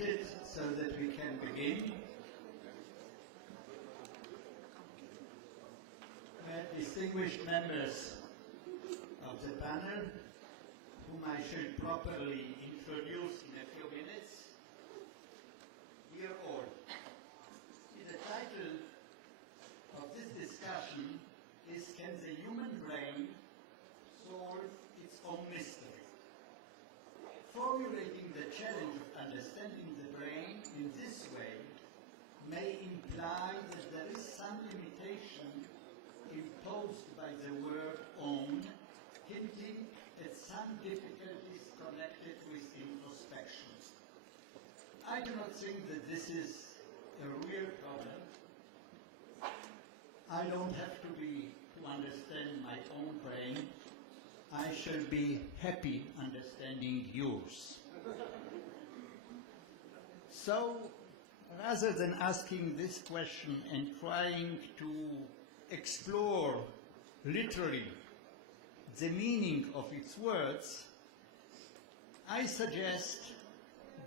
seated so that we can begin. Distinguished members of the panel, whom I should properly introduce in a few minutes, dear all. The title of this discussion is Can the Human Brain Solve its Own Mystery? Formulating the challenge of understanding the brain in this way may imply that there is some limitation imposed by the word own, hinting at some difficulties connected with introspection. I do not think that this is a real problem. I don't have to understand my own brain. I shall be happy understanding yours. So, rather than asking this question and trying to explore literally the meaning of its words, I suggest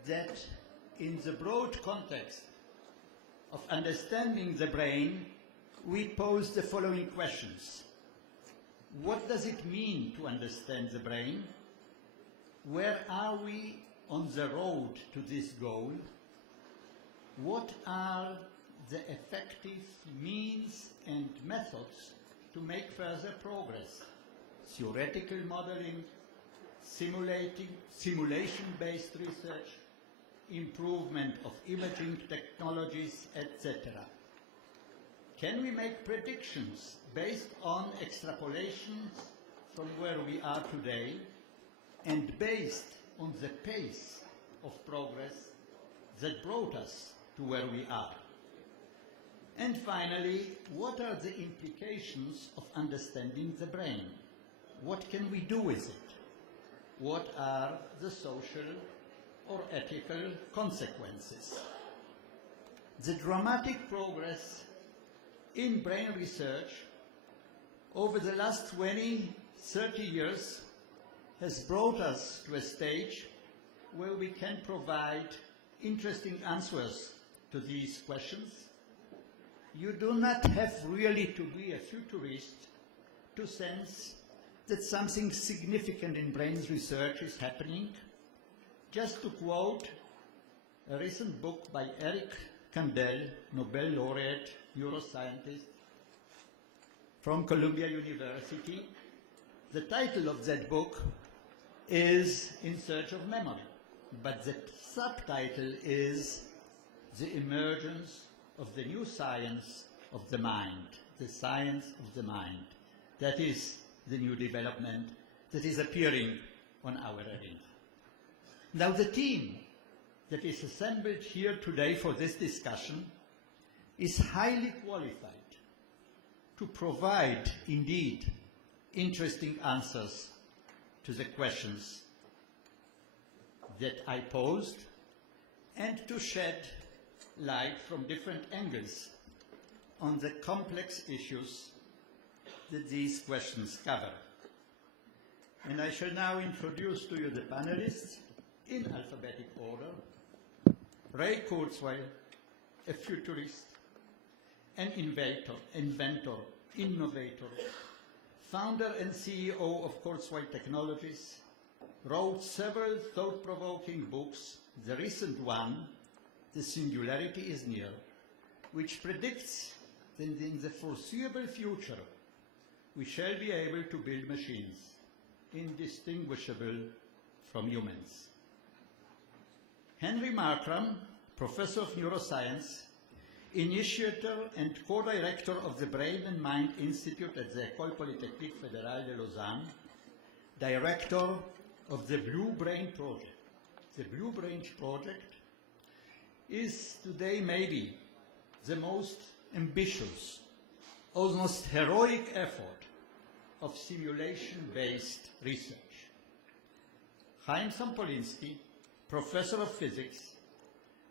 that in the broad context of understanding the brain, we pose the following questions. What does it mean to understand the brain? Where are we on the road to this goal? What are the effective means and methods to make further progress? Theoretical modeling, simulation-based research, improvement of imaging technologies, etc. Can we make predictions based on extrapolations from where we are today and based on the pace of progress that brought us to where we are? And finally, what are the implications of understanding the brain? What can we do with it? What are the social or ethical consequences? The dramatic progress in brain research over the last 20, 30 years has brought us to a stage where we can provide interesting answers to these questions. You do not have really to be a futurist to sense that something significant in brain research is happening. Just to quote a recent book by Eric Kandel, Nobel laureate neuroscientist from Columbia University, the title of that book is In Search of Memory, but the subtitle is The Emergence of the New Science of the Mind, the science of the mind. That is the new development that is appearing on our arena. Now the team that is assembled here today for this discussion is highly qualified to provide, indeed, interesting answers to the questions that I posed and to shed light from different angles on the complex issues that these questions cover. And I shall now introduce to you the panelists in alphabetic order. Ray Kurzweil, a futurist, an inventor, innovator, founder and CEO of Kurzweil Technologies, wrote several thought-provoking books, the recent one, The Singularity is Near, which predicts that in the foreseeable future we shall be able to build machines indistinguishable from humans. Henry Markram, professor of neuroscience, initiator and co-director of the Brain and Mind Institute at the École Polytechnique Fédérale de Lausanne, director of the Blue Brain Project. The Blue Brain Project is today maybe the most ambitious, almost heroic effort of simulation-based research. Chaim Sampolinsky, professor of physics,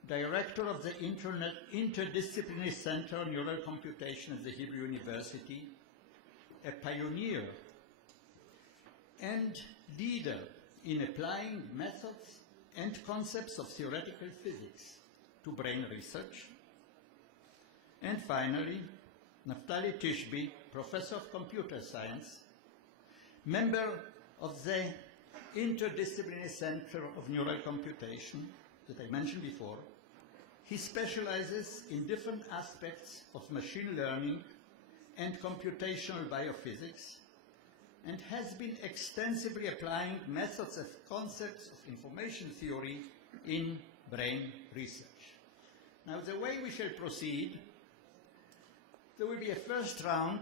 director of the Interdisciplinary Center on Neural Computation at the Hebrew University, a pioneer and leader in applying methods and concepts of theoretical physics to brain research. And finally, Naftali Tishby, professor of computer science, member of the Interdisciplinary Center of Neural Computation that I mentioned before. He specializes in different aspects of machine learning and computational biophysics, and has been extensively applying methods and concepts of information theory in brain research. Now, the way we shall proceed, there will be a first round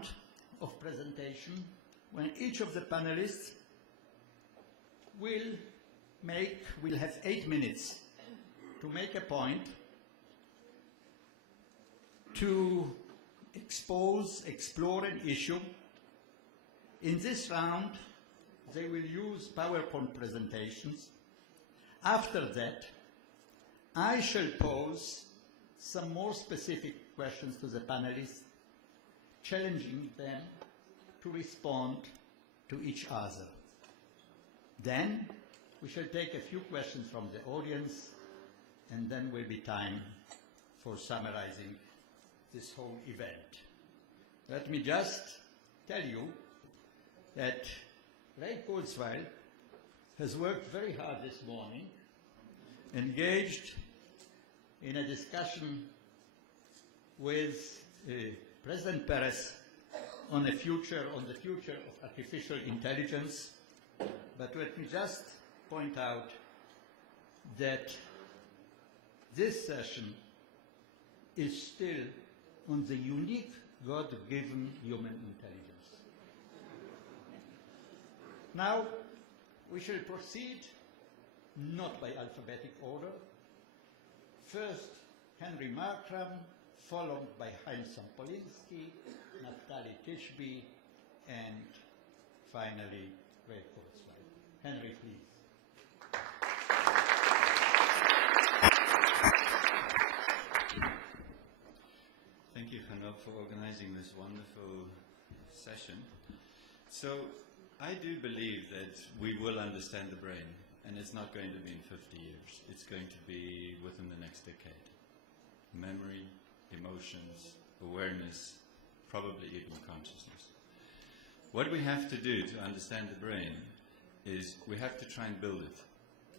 of presentation when each of the panelists will have 8 minutes to make a point, to explore an issue. In this round, they will use PowerPoint presentations. After that, I shall pose some more specific questions to the panelists, challenging them to respond to each other. Then we shall take a few questions from the audience, and then will be time for summarizing this whole event. Let me just tell you that Ray Kurzweil has worked very hard this morning, engaged in a discussion with President Perez on the future of artificial intelligence. But let me just point out that this session is still on the unique God-given human intelligence. Now, we shall proceed not by alphabetic order. First, Henry Markram, followed by Heinz Sampolinsky, Naftali Tishby, and finally, Ray Kurzweil. Henry, please. Thank you, Hanok, for organizing this wonderful session. So, I do believe that we will understand the brain, and it's not going to be in 50 years. It's going to be within the next decade. Memory, emotions, awareness, probably even consciousness. What we have to do to understand the brain is we have to try and build it.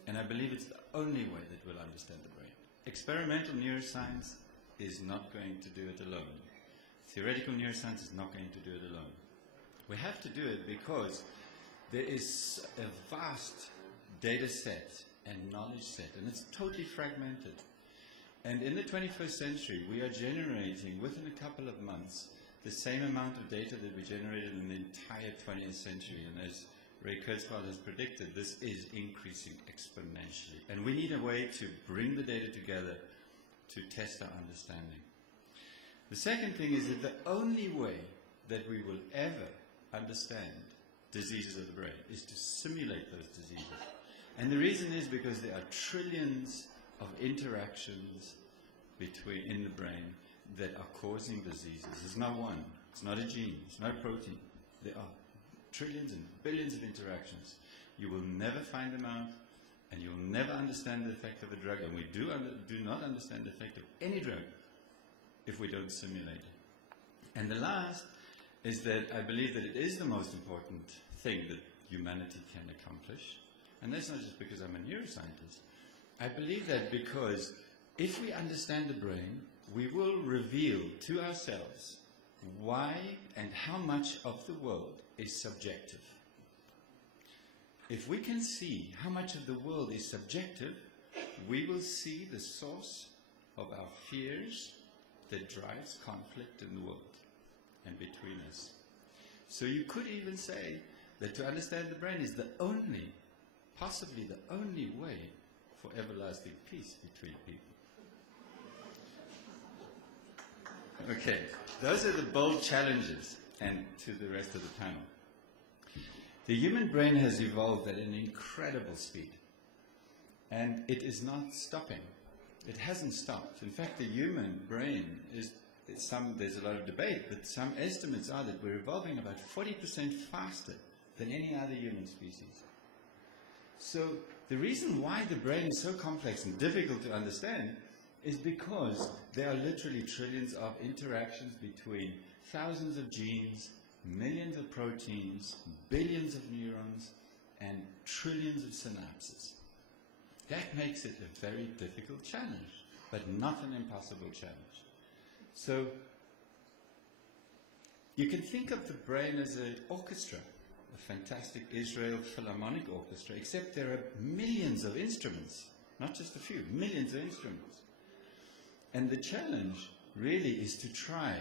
And I believe it's the only way that we'll understand the brain. Experimental neuroscience is not going to do it alone. Theoretical neuroscience is not going to do it alone. We have to do it because there is a vast data set and knowledge set, and it's totally fragmented. And in the 21st century, we are generating, within a couple of months, the same amount of data that we generated in the entire 20th century. And as Ray Kurzweil has predicted, this is increasing exponentially. And we need a way to bring the data together to test our understanding. The second thing is that the only way that we will ever understand diseases of the brain is to simulate those diseases. And the reason is because there are trillions of interactions in the brain that are causing diseases. It's not one, it's not a gene, it's not a protein. There are trillions and billions of interactions. You will never find them out, and you'll never understand the effect of a drug, and we do not understand the effect of any drug if we don't simulate it. And the last is that I believe that it is the most important thing that humanity can accomplish. And that's not just because I'm a neuroscientist. I believe that because if we understand the brain, we will reveal to ourselves why and how much of the world is subjective. If we can see how much of the world is subjective, we will see the source of our fears that drives conflict in the world and between us. So you could even say that to understand the brain is the only, possibly the only way for everlasting peace between people. Okay, those are the bold challenges, and to the rest of the panel. The human brain has evolved at an incredible speed, and it is not stopping. It hasn't stopped. In fact, the human brain there's a lot of debate, but some estimates are that we're evolving about 40% faster than any other human species. So the reason why the brain is so complex and difficult to understand is because there are literally trillions of interactions between thousands of genes, millions of proteins, billions of neurons, and trillions of synapses. That makes it a very difficult challenge, but not an impossible challenge. So you can think of the brain as an orchestra, a fantastic Israel Philharmonic Orchestra, except there are millions of instruments, not just a few, millions of instruments. And the challenge really is to try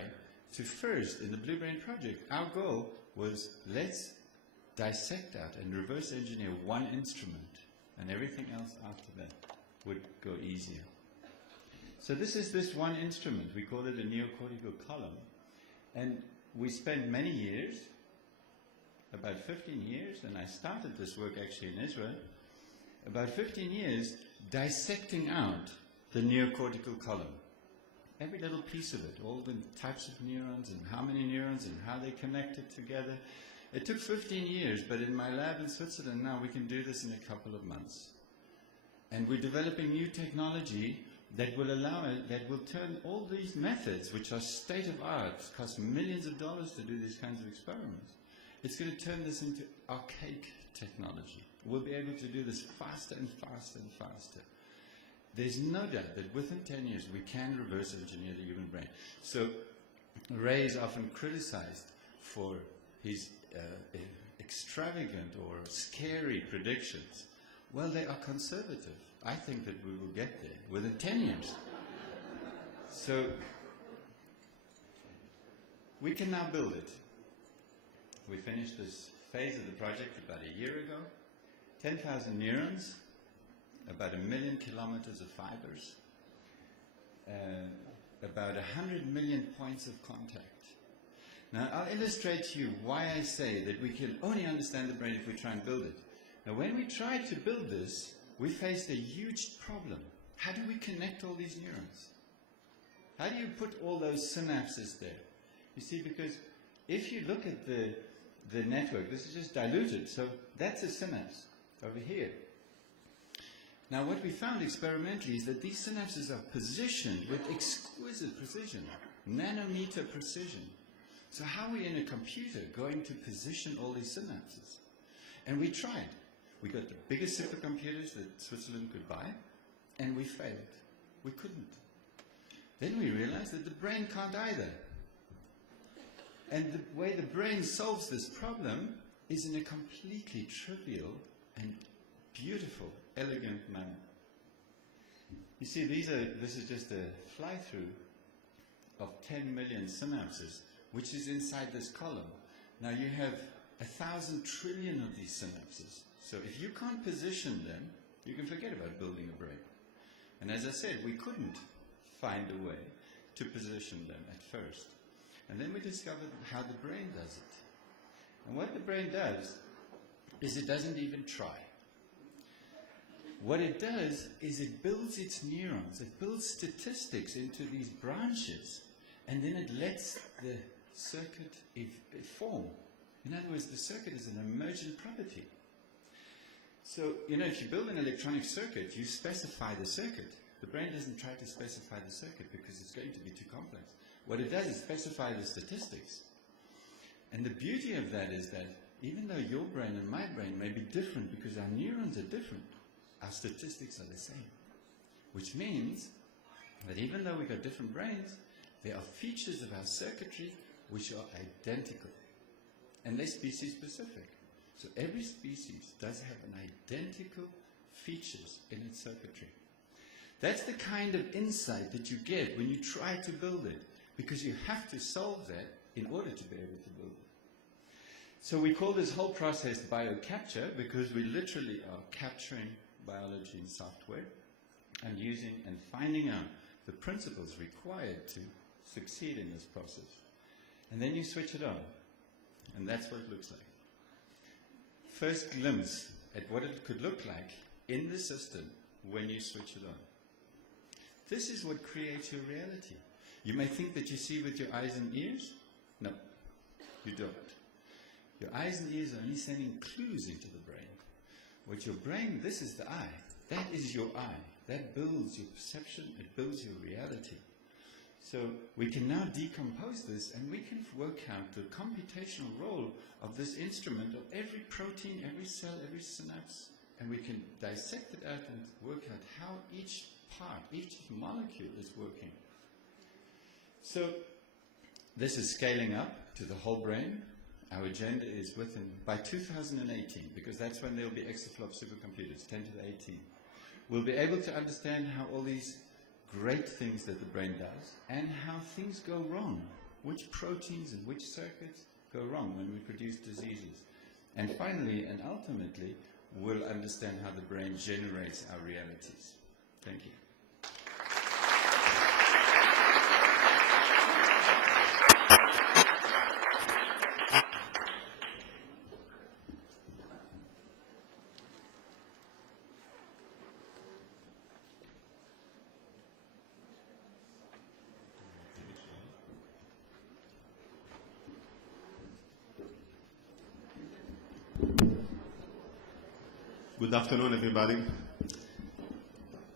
to first, in the Blue Brain Project, our goal was let's dissect out and reverse engineer one instrument, and everything else after that would go easier. So this is this one instrument. We call it a neocortical column. And we spent many years, about 15 years, and I started this work actually in Israel, about 15 years dissecting out the neocortical column. Every little piece of it, all the types of neurons and how many neurons and how they connected together. It took 15 years, but in my lab in Switzerland now we can do this in a couple of months. And we're developing new technology that will allow it, that will turn all these methods, which are state of art, cost millions of dollars to do these kinds of experiments. It's going to turn this into archaic technology. We'll be able to do this faster and faster and faster. There's no doubt that within 10 years we can reverse engineer the human brain. So Ray is often criticized for his extravagant or scary predictions. Well, they are conservative. I think that we will get there within 10 years. So we can now build it. We finished this phase of the project about a year ago. 10,000 neurons, about 1 million kilometers of fibers, about 100 million points of contact. Now, I'll illustrate to you why I say that we can only understand the brain if we try and build it. Now, when we tried to build this, we faced a huge problem. How do we connect all these neurons? How do you put all those synapses there? You see, because if you look at the network, this is just diluted, so that's a synapse over here. Now, what we found experimentally is that these synapses are positioned with exquisite precision, nanometer precision. So how are we in a computer going to position all these synapses? And we tried. We got the biggest supercomputers that Switzerland could buy, and we failed. We couldn't. Then we realized that the brain can't either. And the way the brain solves this problem is in a completely trivial and beautiful, elegant manner. You see, this is just a fly-through of 10 million synapses, which is inside this column. Now you have 1,000 trillion of these synapses. So if you can't position them, you can forget about building a brain. And as I said, we couldn't find a way to position them at first. And then we discovered how the brain does it. And what the brain does is it doesn't even try. What it does is it builds its neurons, it builds statistics into these branches, and then it lets the circuit form. In other words, the circuit is an emergent property. So, if you build an electronic circuit, you specify the circuit. The brain doesn't try to specify the circuit because it's going to be too complex. What it does is specify the statistics. And the beauty of that is that even though your brain and my brain may be different because our neurons are different, our statistics are the same. Which means that even though we've got different brains, there are features of our circuitry which are identical. And they're species specific. So every species does have an identical features in its circuitry. That's the kind of insight that you get when you try to build it, because you have to solve that in order to be able to build it. So we call this whole process biocapture because we literally are capturing biology in software and using and finding out the principles required to succeed in this process. And then you switch it on, and that's what it looks like. First glimpse at what it could look like in the system when you switch it on. This is what creates your reality. You may think that you see with your eyes and ears. No, you don't. Your eyes and ears are only sending clues into the brain. What your brain, this is the eye. That is your eye. That builds your perception, it builds your reality. So we can now decompose this and we can work out the computational role of this instrument of every protein, every cell, every synapse, and we can dissect it out and work out how each part, each molecule is working. So this is scaling up to the whole brain. Our agenda is by 2018, because that's when there will be exaflop supercomputers, 10 to the 18. We'll be able to understand how all these great things that the brain does and how things go wrong, which proteins and which circuits go wrong when we produce diseases. And finally and ultimately, we'll understand how the brain generates our realities. Thank you. Good afternoon, everybody.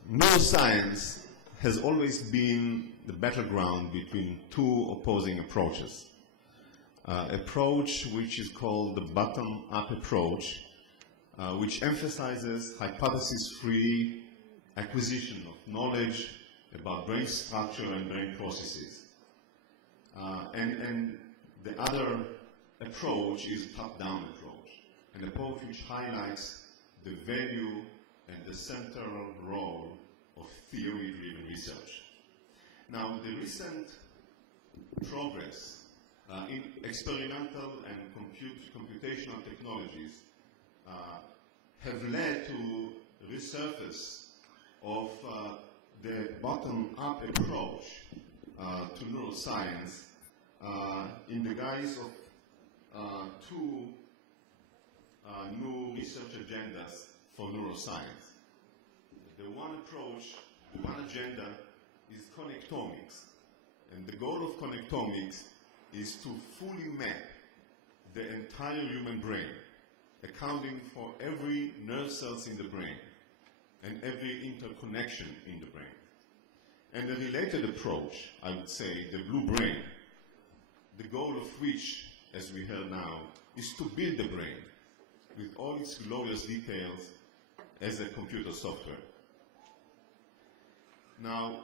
Neuroscience has always been the battleground between two opposing approaches. Approach which is called the bottom-up approach, which emphasizes hypothesis-free acquisition of knowledge about brain structure and brain processes. And the other approach is top-down approach, an approach which highlights the value and the central role of theory-driven research. Now, the recent progress in experimental and computational technologies have led to resurface of the bottom-up approach to neuroscience in the guise of two new research agendas for neuroscience. The one approach, the one agenda is connectomics. And the goal of connectomics is to fully map the entire human brain, accounting for every nerve cells in the brain and every interconnection in the brain. And a related approach, I would say, the blue brain, the goal of which, as we heard now, is to build the brain with all its glorious details as a computer software. Now,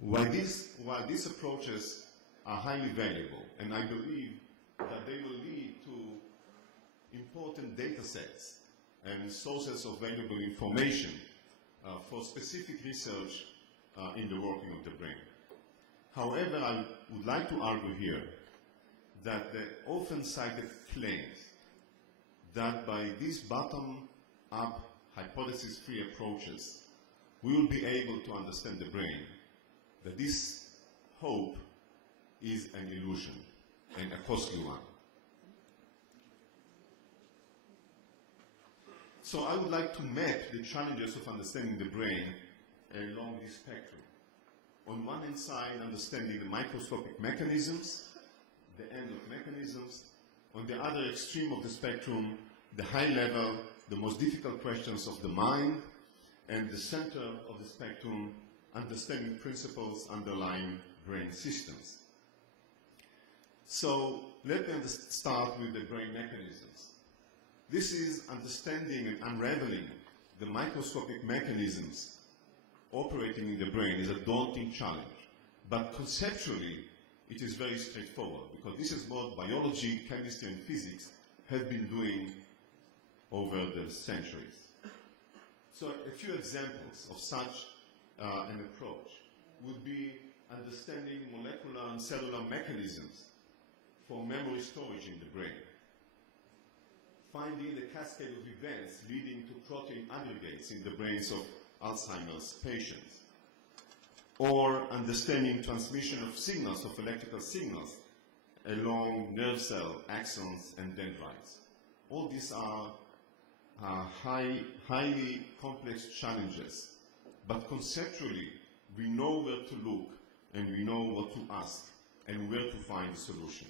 while these approaches are highly valuable, and I believe that they will lead to important data sets and sources of valuable information for specific research in the working of the brain. However, I would like to argue here that the often cited claims that by these bottom-up hypothesis-free approaches we will be able to understand the brain, that this hope is an illusion and a costly one. So I would like to map the challenges of understanding the brain along this spectrum. On one hand side, understanding the microscopic mechanisms, the end of mechanisms. On the other extreme of the spectrum, the high level, the most difficult questions of the mind, and the center of the spectrum, understanding principles underlying brain systems. So let me start with the brain mechanisms. This is understanding and unraveling the microscopic mechanisms operating in the brain is a daunting challenge. But conceptually, it is very straightforward, because this is what biology, chemistry, and physics have been doing over the centuries. So a few examples of such an approach would be understanding molecular and cellular mechanisms for memory storage in the brain, finding the cascade of events leading to protein aggregates in the brains of Alzheimer's patients, or understanding transmission of signals, of electrical signals, along nerve cell axons and dendrites. All these are highly complex challenges, but conceptually we know where to look and we know what to ask and where to find the solution.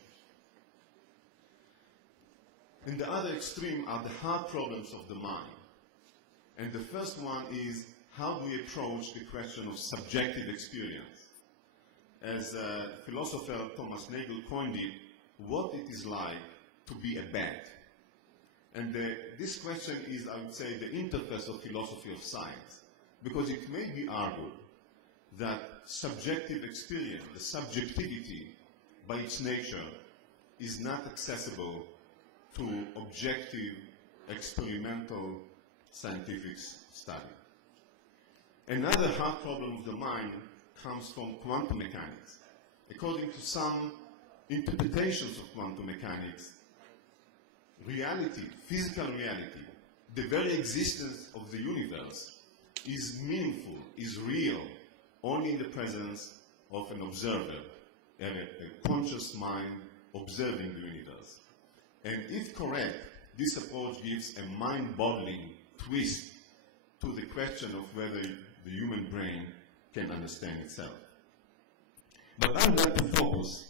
And the other extreme are the hard problems of the mind. And the first one is, how do we approach the question of subjective experience? As philosopher Thomas Nagel coined it, what it is like to be a bat. And this question is, I would say, the interface of philosophy of science, because it may be argued that subjective experience, the subjectivity by its nature, is not accessible to objective, experimental, scientific study. Another hard problem of the mind comes from quantum mechanics. According to some interpretations of quantum mechanics, reality, physical reality, the very existence of the universe is meaningful, is real, only in the presence of an observer, a conscious mind observing the universe. And if correct, this approach gives a mind-boggling twist to the question of whether the human brain can understand itself. But I would like to focus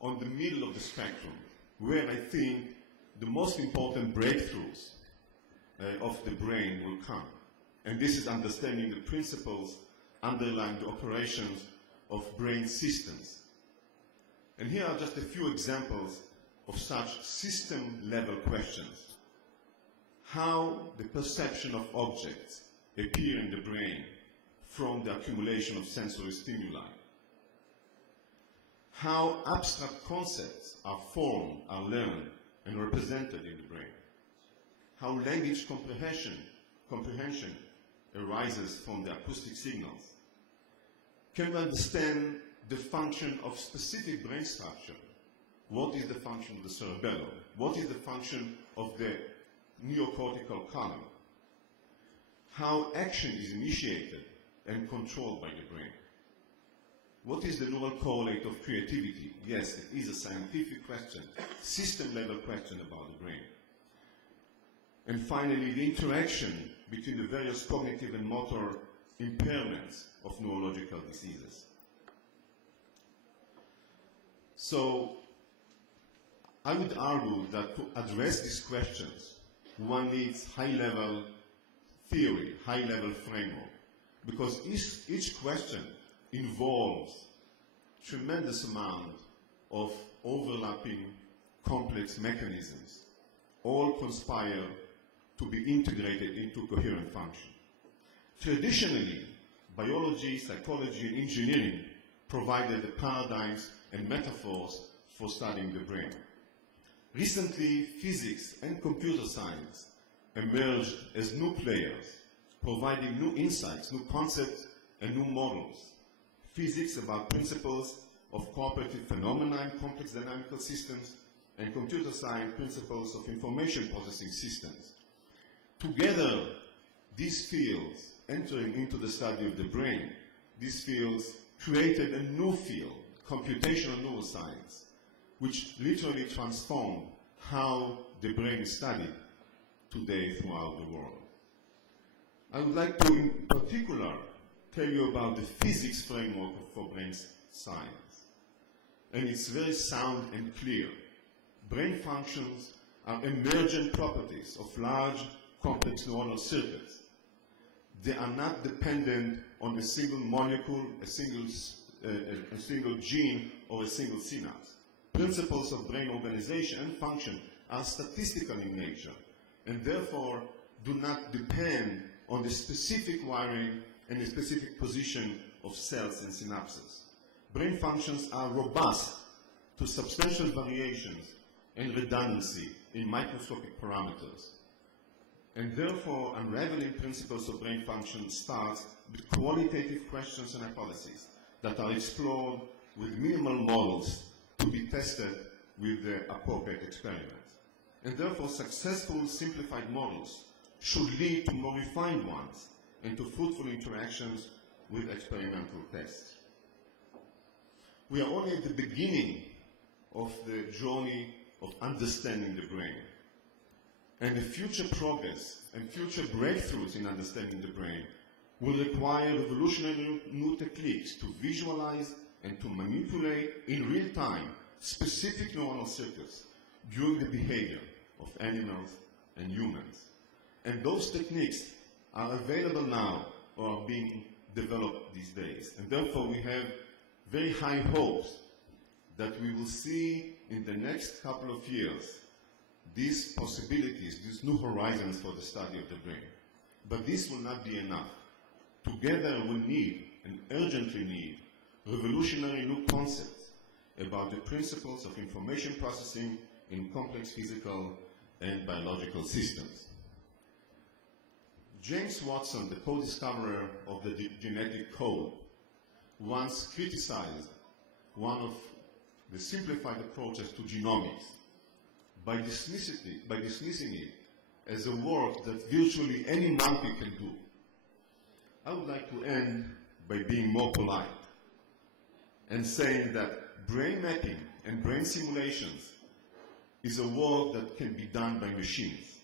on the middle of the spectrum, where I think the most important breakthroughs of the brain will come. And this is understanding the principles underlying the operations of brain systems. And here are just a few examples of such system-level questions. How the perception of objects appear in the brain from the accumulation of sensory stimuli. How abstract concepts are formed, are learned, and represented in the brain. How language comprehension arises from the acoustic signals. Can we understand the function of specific brain structure? What is the function of the cerebellum? What is the function of the neocortical column? How action is initiated and controlled by the brain. What is the neural correlate of creativity? Yes, it is a scientific question, system-level question about the brain. And finally, the interaction between the various cognitive and motor impairments of neurological diseases. So, I would argue that to address these questions, one needs high-level theory, high-level framework, because each question involves tremendous amount of overlapping complex mechanisms, all conspire to be integrated into coherent function. Traditionally, biology, psychology, and engineering provided the paradigms and metaphors for studying the brain. Recently, physics and computer science emerged as new players, providing new insights, new concepts, and new models. Physics about principles of cooperative phenomena in complex dynamical systems, and computer science principles of information processing systems. Together, these fields, entering into the study of the brain, these fields created a new field, computational neuroscience, which literally transformed how the brain is studied today throughout the world. I would like to, in particular, tell you about the physics framework for brain science. And it's very sound and clear. Brain functions are emergent properties of large, complex neuronal circuits. They are not dependent on a single molecule, a single gene, or a single synapse. Principles of brain organization and function are statistical in nature, and therefore do not depend on the specific wiring and the specific position of cells and synapses. Brain functions are robust to substantial variations and redundancy in microscopic parameters. And therefore, unraveling principles of brain function starts with qualitative questions and hypotheses that are explored with minimal models to be tested with the appropriate experiments. And therefore, successful simplified models should lead to more refined ones and to fruitful interactions with experimental tests. We are only at the beginning of the journey of understanding the brain. And the future progress and future breakthroughs in understanding the brain will require revolutionary new techniques to visualize and to manipulate in real time specific neuronal circuits during the behavior, of animals and humans. And those techniques are available now or are being developed these days. And therefore we have very high hopes that we will see in the next couple of years these possibilities, these new horizons for the study of the brain. But this will not be enough. Together we need, and urgently need, revolutionary new concepts about the principles of information processing in complex physical and biological systems. James Watson, the co-discoverer of the genetic code, once criticized one of the simplified approaches to genomics by dismissing it as a work that virtually any monkey can do. I would like to end by being more polite and saying that brain mapping and brain simulations is a work that can be done by machines.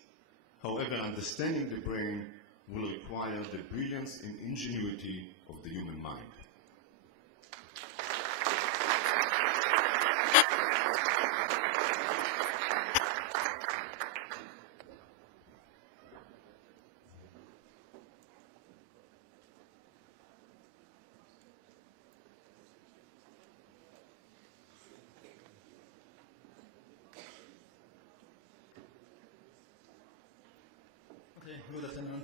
However, understanding the brain will require the brilliance and ingenuity of the human mind. Good afternoon.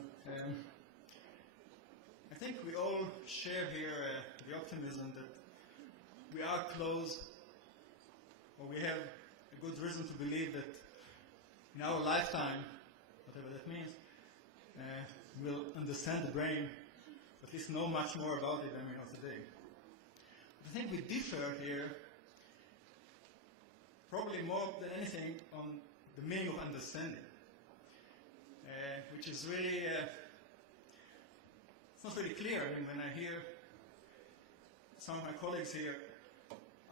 I think we all share here the optimism that we are close, or we have a good reason to believe that in our lifetime, whatever that means, we'll understand the brain, at least know much more about it than we know today. But I think we differ here, probably more than anything, on the meaning of understanding. Which is really, it's not really clear. I mean, when I hear some of my colleagues here,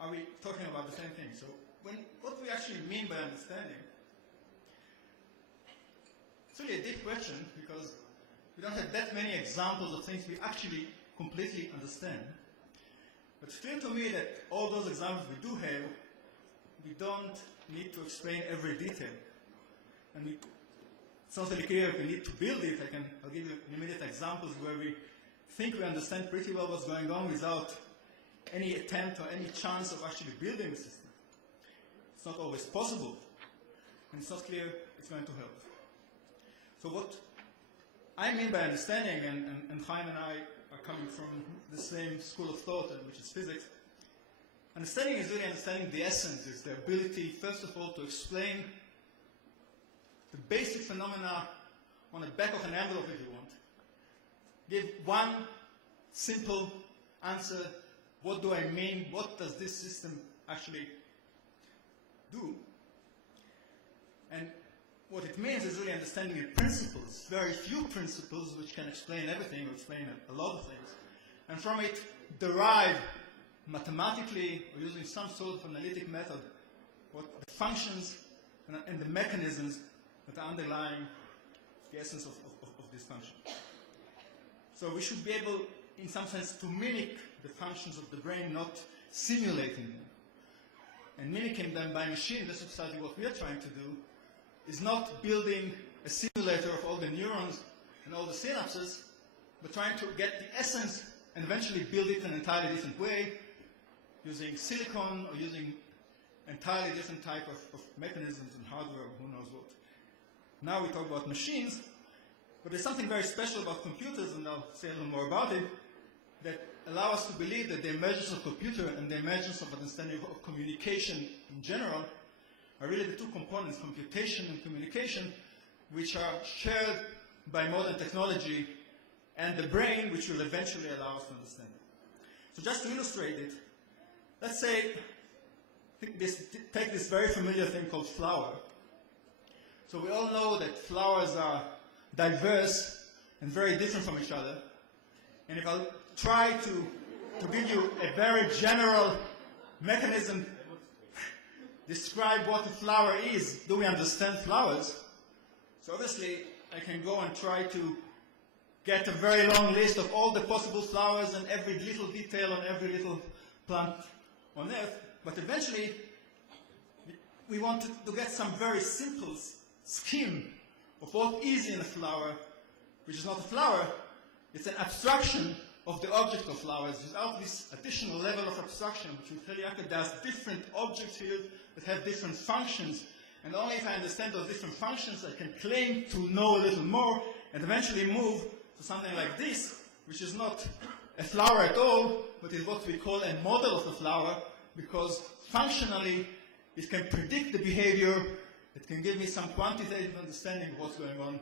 are we talking about the same thing? So what do we actually mean by understanding? It's really a deep question because we don't have that many examples of things we actually completely understand. But it's clear to me that all those examples we do have, we don't need to explain every detail. And it's not really clear if we need to build it. I'll give you immediate examples where we think we understand pretty well what's going on without any attempt or any chance of actually building the system. It's not always possible, and it's not clear it's going to help. So what I mean by understanding, and Chaim and I are coming from the same school of thought, which is physics, understanding is really understanding the essence, is the ability, first of all, to explain the basic phenomena on the back of an envelope, if you want. Give one simple answer. What do I mean? What does this system actually do? And what it means is really understanding the principles, very few principles which can explain everything or explain a lot of things. And from it derive mathematically or using some sort of analytic method what the functions and the mechanisms that are underlying the essence of this function. So we should be able, in some sense, to mimic the functions of the brain, not simulating them. And mimicking them by machine, this is precisely what we are trying to do, is not building a simulator of all the neurons and all the synapses, but trying to get the essence and eventually build it in an entirely different way, using silicon or using entirely different type of mechanisms and hardware, who knows what. Now we talk about machines, but there's something very special about computers, and I'll say a little more about it, that allow us to believe that the emergence of computer and the emergence of understanding of communication in general are really the two components, computation and communication, which are shared by modern technology and the brain, which will eventually allow us to understand it. So just to illustrate it, let's say, take this very familiar thing called flower. So we all know that flowers are diverse and very different from each other. And if I'll try to give you a very general mechanism, describe what a flower is, do we understand flowers? So obviously I can go and try to get a very long list of all the possible flowers and every little detail on every little plant on Earth, but eventually we want to get some very simple scheme of what is in a flower, which is not a flower, it's an abstraction of the object of flowers. Without this additional level of abstraction, which will tell you okay, there's different objects here that have different functions, and only if I understand those different functions I can claim to know a little more and eventually move to something like this, which is not a flower at all, but is what we call a model of the flower, because functionally it can predict the behavior, it can give me some quantitative understanding of what's going on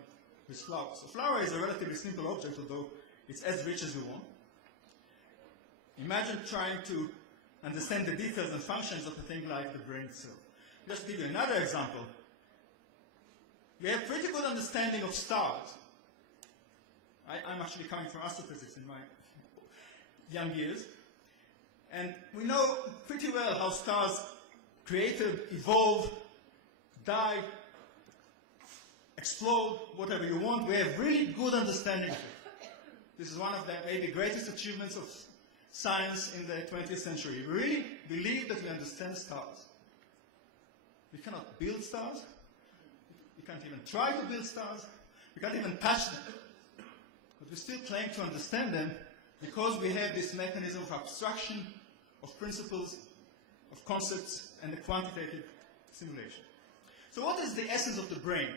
with flowers. So flower is a relatively simple object, although it's as rich as you want. Imagine trying to understand the details and functions of a thing like the brain itself. Just give you another example. We have pretty good understanding of stars. I'm actually coming from astrophysics in my young years. And we know pretty well how stars created, evolve, die, explode, whatever you want. We have really good understanding of it. This is one of the maybe greatest achievements of science in the 20th century. We really believe that we understand stars. We cannot build stars. We can't even try to build stars. We can't even touch them. But we still claim to understand them because we have this mechanism of abstraction, of principles, of concepts, and a quantitative simulation. So what is the essence of the brain?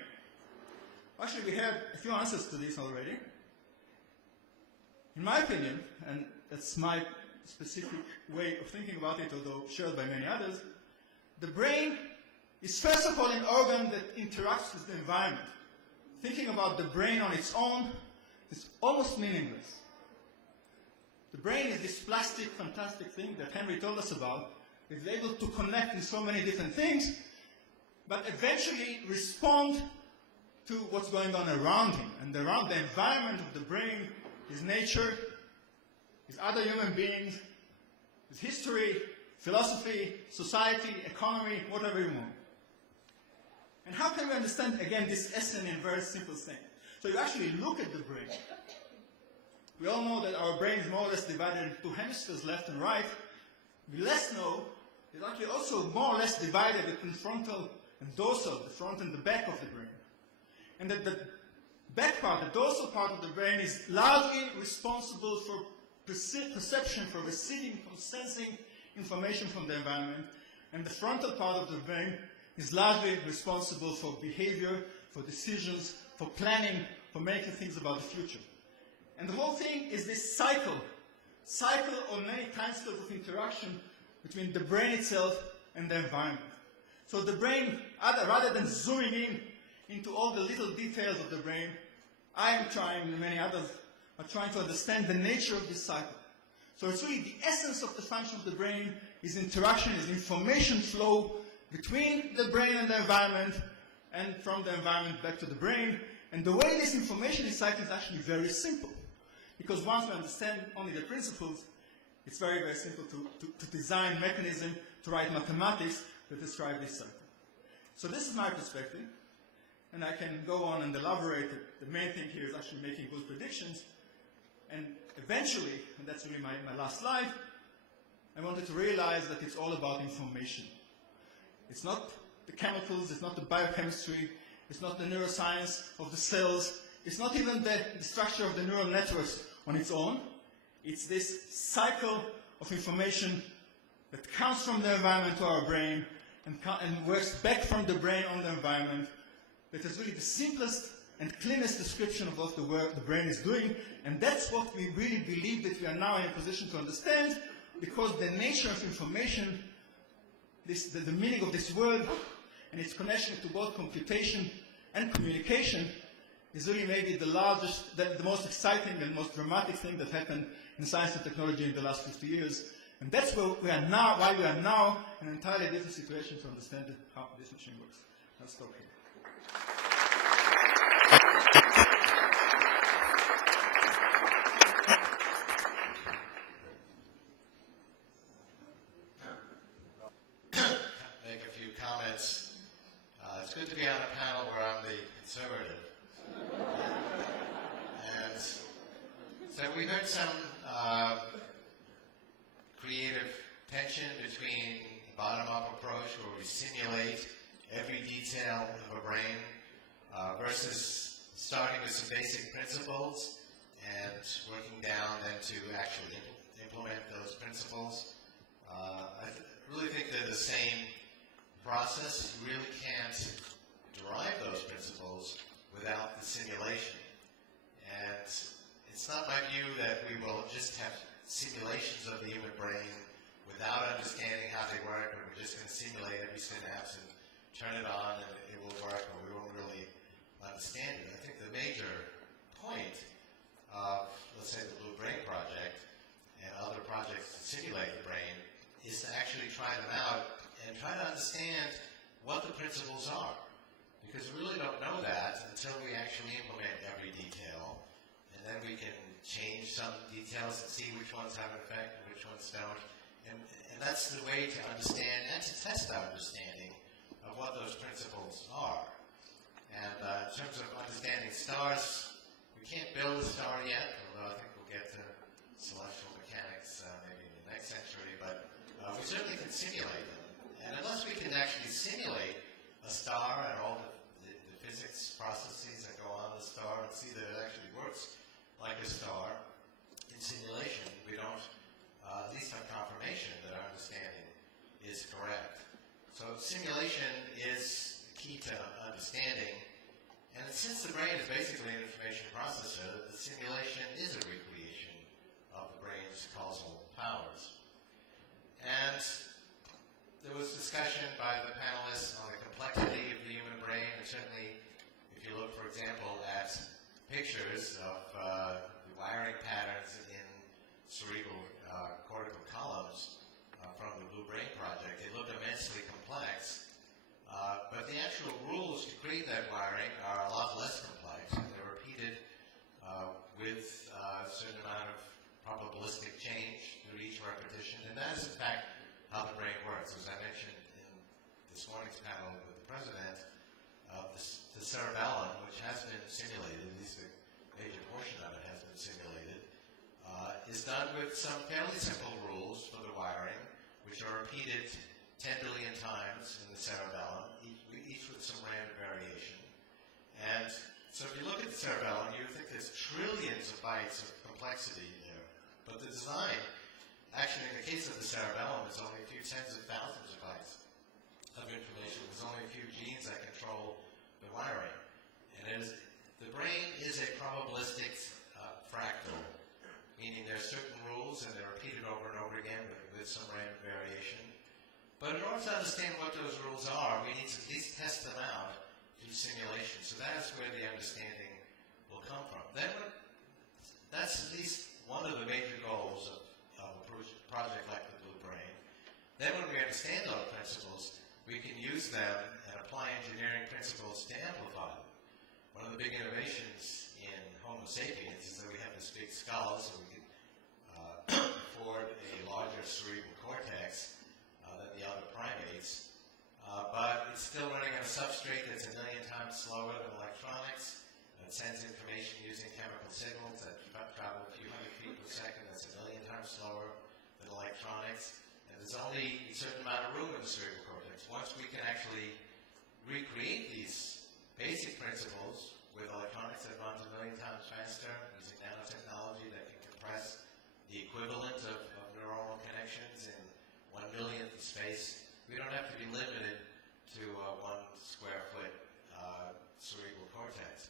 Actually, we have a few answers to this already. In my opinion, and that's my specific way of thinking about it, although shared by many others, the brain is first of all an organ that interacts with the environment. Thinking about the brain on its own is almost meaningless. The brain is this plastic, fantastic thing that Henry told us about. It's able to connect in so many different things, but eventually respond to what's going on around him. And around the environment of the brain is nature, is other human beings, is history, philosophy, society, economy, whatever you want. And how can we understand, again, this essence in a very simple thing? So you actually look at the brain. We all know that our brain is more or less divided into two hemispheres, left and right. We less know it's actually also more or less divided between frontal and dorsal, the front and the back of the brain. And that the back part, the dorsal part of the brain, is largely responsible for perception, for receiving, for sensing information from the environment. And the frontal part of the brain is largely responsible for behavior, for decisions, for planning, for making things about the future. And the whole thing is this cycle on many time scales of interaction between the brain itself and the environment. So the brain, rather than zooming in into all the little details of the brain, I am trying, and many others are trying to understand the nature of this cycle. So it's really the essence of the function of the brain is interaction, is information flow between the brain and the environment, and from the environment back to the brain. And the way this information is cycled is actually very simple. Because once we understand only the principles, it's very, very simple to design mechanism, to write mathematics that describe this cycle. So this is my perspective. And I can go on and elaborate it. The main thing here is actually making good predictions. And eventually, and that's really my last slide, I wanted to realize that it's all about information. It's not the chemicals, it's not the biochemistry, it's not the neuroscience of the cells, it's not even the structure of the neural networks on its own. It's this cycle of information that comes from the environment to our brain and works back from the brain on the environment. That is really the simplest and cleanest description of what the brain is doing. And that's what we really believe that we are now in a position to understand, because the nature of information, the meaning of this word, and its connection to both computation and communication is really maybe the largest, the most exciting and most dramatic thing that happened in science and technology in the last 50 years. And that's where we are now, why we are now in an entirely different situation to understand how this machine works. I'll stop here. Make a few comments. It's good to be on a panel where I'm the conservative. And so we heard some creative tension between the bottom-up approach, where we simulate every detail of a brain, versus starting with some basic principles and working down then to actually implement those principles. I really think they're the same process. You really can't derive those principles without the simulation. And it's not my view that we will just have simulations of the human brain without understanding how they work, or we're just going to simulate every synapse and turn it on and it will work, or we won't really understand it. I think the major point of, let's say, the Blue Brain Project and other projects to simulate the brain is to actually try them out and try to understand what the principles are. Because we really don't know that until we actually implement every detail, and then we can change some details and see which ones have an effect and which ones don't. And that's the way to understand and to test our understanding of what those principles are. And in terms of understanding stars, we can't build a star yet, although I think we'll get to celestial mechanics maybe in the next century, but we certainly can simulate them. And unless we can actually simulate a star and all the physics processes that go on the star and see that it actually works like a star in simulation, we don't at least have confirmation that our understanding is correct. So simulation is key to understanding. And since the brain is basically an information processor, the simulation is a recreation of the brain's causal powers. And there was discussion by the panelists on the complexity of the human brain, and certainly if you look, for example, at pictures of the wiring patterns in cerebral cortical columns from the Blue Brain Project, they look immensely complex. But the actual rules to create that wiring are a lot less complex. They're repeated with a certain amount of probabilistic change through each repetition, and that is in fact how the brain works. As I mentioned in this morning's panel with the president, the cerebellum, which has been simulated, at least a major portion of it has been simulated, is done with some fairly simple rules for the wiring, which are repeated 10 billion times in the cerebellum, each with some random variation. And so if you look at the cerebellum, you think there's trillions of bytes of complexity there. But the design, actually in the case of the cerebellum, is only a few tens of thousands of bytes of information. There's only a few genes that control the wiring. And the brain is a probabilistic fractal, meaning there's certain rules and they're repeated over and over again with some random variation. But in order to understand what those rules are, we need to at least test them out through simulation. So that's where the understanding will come from. Then that's at least one of the major goals of a project like the Blue Brain. Then when we understand those principles, we can use them and apply engineering principles to amplify them. One of the big innovations in Homo sapiens is that we have this big skull, so we can afford a larger cerebral cortex than the other primates. But it's still running on a substrate that's 1 million times slower than electronics. It sends information using chemical signals that travel a few hundred feet per second. That's 1 million times slower than electronics. And there's only a certain amount of room in the cerebral cortex. Once we can actually recreate these basic principles with electronics that runs 1 million times faster, using nanotechnology that can compress the equivalent of neuronal connections in 1/1,000th space, we don't have to be limited to 1 square foot cerebral cortex.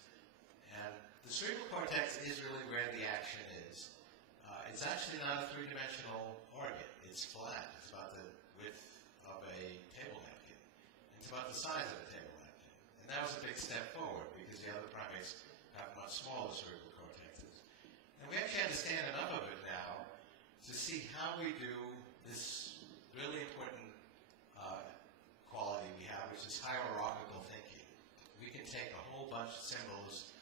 And the cerebral cortex is really where the action is. It's actually not a three-dimensional organ. It's flat. It's about the width of a table napkin. It's about the size of a table napkin. And that was a big step forward because the other primates have much smaller cerebral cortexes. And we actually understand enough of it now to see how we do this really important quality we have, which is hierarchical thinking. We can take a whole bunch of symbols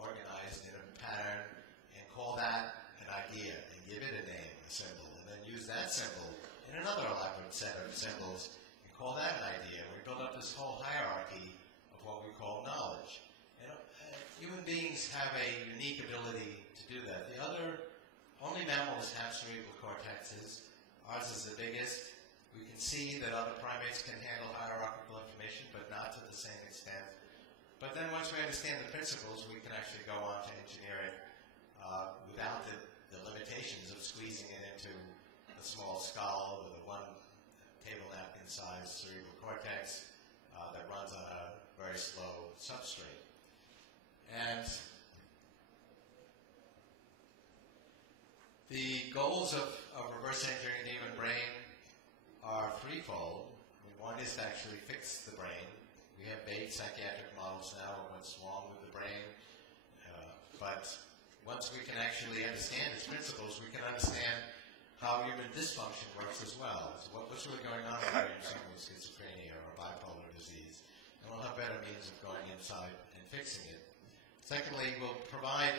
organized in a pattern and call that an idea and give it a name, a symbol, and then use that symbol in another elaborate set of symbols and call that an idea. We build up this whole hierarchy of what we call knowledge. And human beings have a unique ability to do that. The other, only mammals have cerebral cortexes. Ours is the biggest. We can see that other primates can handle hierarchical information, but not to the same extent. But then once we understand the principles, we can actually go on to engineering without the limitations of squeezing it into a small skull with a one table napkin size cerebral cortex that runs on a very slow substrate. And the goals of reverse engineering the human brain are threefold. One is to actually fix the brain. We have vague psychiatric models now of what's wrong with the brain. But once we can actually understand its principles, we can understand how human dysfunction works as well. So what's really going on when you're someone with schizophrenia or bipolar disease? And we'll have better means of going inside and fixing it. Secondly, we'll provide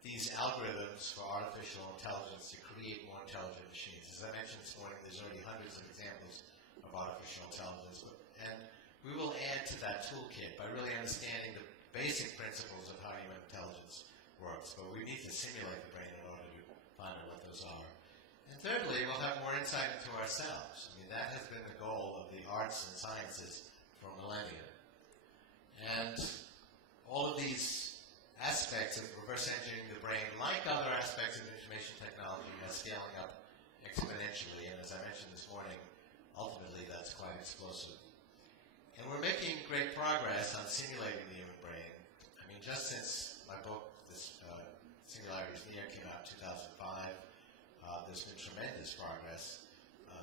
these algorithms for artificial intelligence to create more intelligent machines. As I mentioned this morning, there's already hundreds of examples of artificial intelligence. And we will add to that toolkit by really understanding the basic principles of how human intelligence works. But we need to simulate the brain in order to find out what those are. And thirdly, we'll have more insight into ourselves. I mean, that has been the goal of the arts and sciences for millennia. And all of these aspects of reverse engineering the brain, like other aspects of information technology, are scaling up exponentially. And as I mentioned this morning, ultimately that's quite explosive. And we're making great progress on simulating the human brain. I mean, just since my book, Singularities Near, came out in 2005, there's been tremendous progress.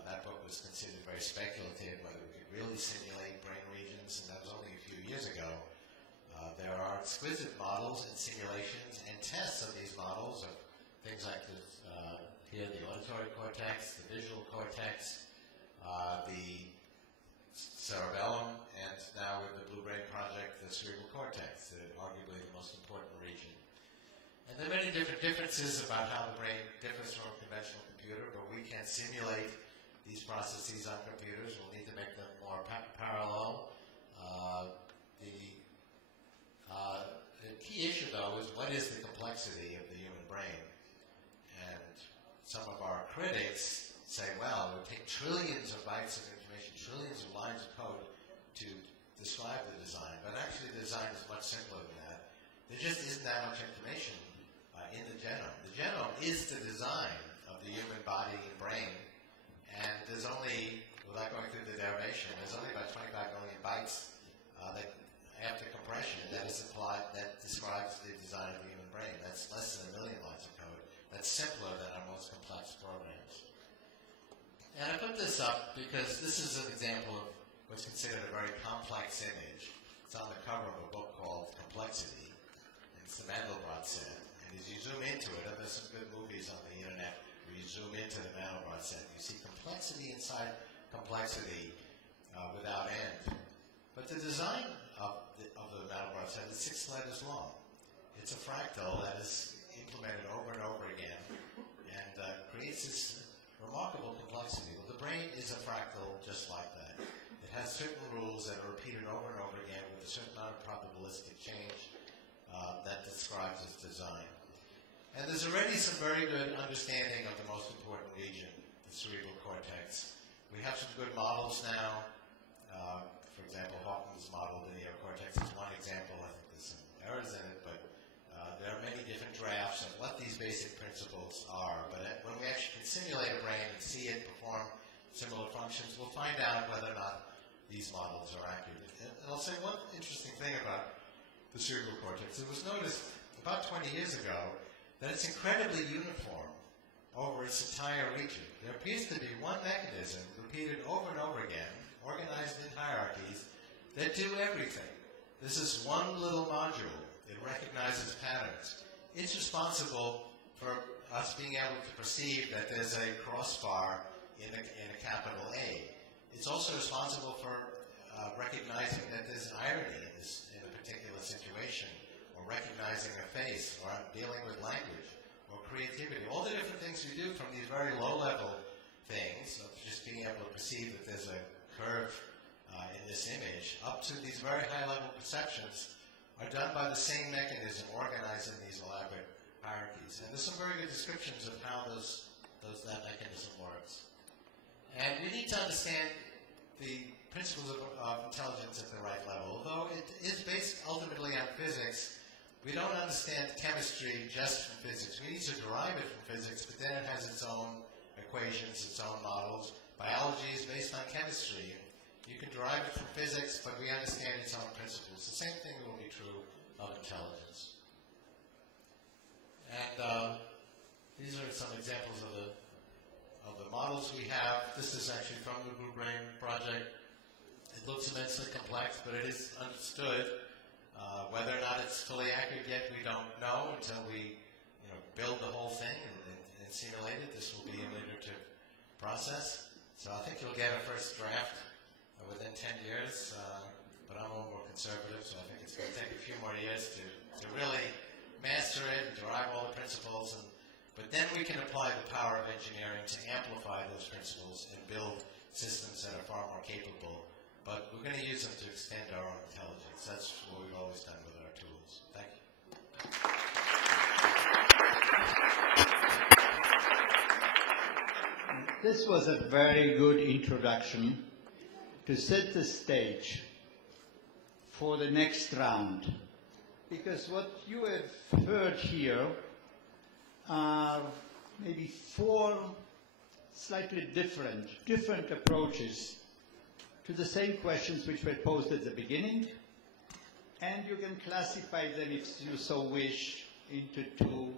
That book was considered very speculative, whether we could really simulate brain regions, and that was only a few years ago. There are exquisite models and simulations and tests of these models of things like the auditory cortex, the visual cortex, the cerebellum, and now with the Blue Brain Project, the cerebral cortex, arguably the most important region. And there are many different differences about how the brain differs from a conventional computer, but we can simulate these processes on computers. We'll need to make them more parallel. The key issue, though, is what is the complexity of the human brain? And some of our critics say, well, it would take trillions of bytes of information, trillions of lines of code to describe the design. But actually, the design is much simpler than that. There just isn't that much information in the genome. The genome is the design of the human body and brain, and there's only, without going through the derivation, there's only about 25 million bytes that after compression that is applied, that describes the design of the human brain. That's less than 1 million lines of code. That's simpler than our most complex programs. And I put this up because this is an example of what's considered a very complex image. It's on the cover of a book called Complexity, and it's the Mandelbrot set. And as you zoom into it, and there's some good movies on the internet where you zoom into the Mandelbrot set, you see complexity inside complexity without end. But the design of the Mandelbrot set is 6 letters long. It's a fractal that is implemented over and over again and creates this remarkable complexity. Well, the brain is a fractal just like that. It has certain rules that are repeated over and over again with a certain amount of probabilistic change that describes its design. And there's already some very good understanding of the most important region, the cerebral cortex. We have some good models now. For example, Hawkins' model of the neocortex is one example. I think there's some errors in it, but there are many different drafts of what these basic principles are. But when we actually can simulate a brain and see it perform similar functions, we'll find out whether or not these models are accurate. And I'll say one interesting thing about the cerebral cortex. It was noticed about 20 years ago that it's incredibly uniform over its entire region. There appears to be one mechanism repeated over and over again, organized in hierarchies, that do everything. This is one little module. It recognizes patterns. It's responsible for us being able to perceive that there's a crossbar in a capital A. It's also responsible for recognizing that there's an irony in a particular situation, or recognizing a face, or dealing with language, or creativity. All the different things we do, from these very low-level things, of just being able to perceive that there's a curve in this image, up to these very high-level perceptions, are done by the same mechanism organized in these elaborate hierarchies. And there's some very good descriptions of how that mechanism works. And we need to understand the principles of intelligence at the right level. Although it is based ultimately on physics, we don't understand chemistry just from physics. We need to derive it from physics, but then it has its own equations, its own models. Biology is based on chemistry. You can derive it from physics, but we understand its own principles. The same thing will be true of intelligence. And these are some examples of the models we have. This is actually from the Blue Brain project. It looks immensely complex, but it is understood. Whether or not it's fully accurate yet, we don't know until we build the whole thing and simulate it. This will be an iterative process. So I think you'll get a first draft within 10 years, but I'm a little more conservative, so I think it's going to take a few more years to really master it and derive all the principles. But then we can apply the power of engineering to amplify those principles and build systems that are far more capable. But we're going to use them to extend our own intelligence. That's what we've always done with our tools. Thank you. This was a very good introduction to set the stage for the next round. Because what you have heard here are maybe 4 slightly different approaches to the same questions which were posed at the beginning, and you can classify them, if you so wish, into 2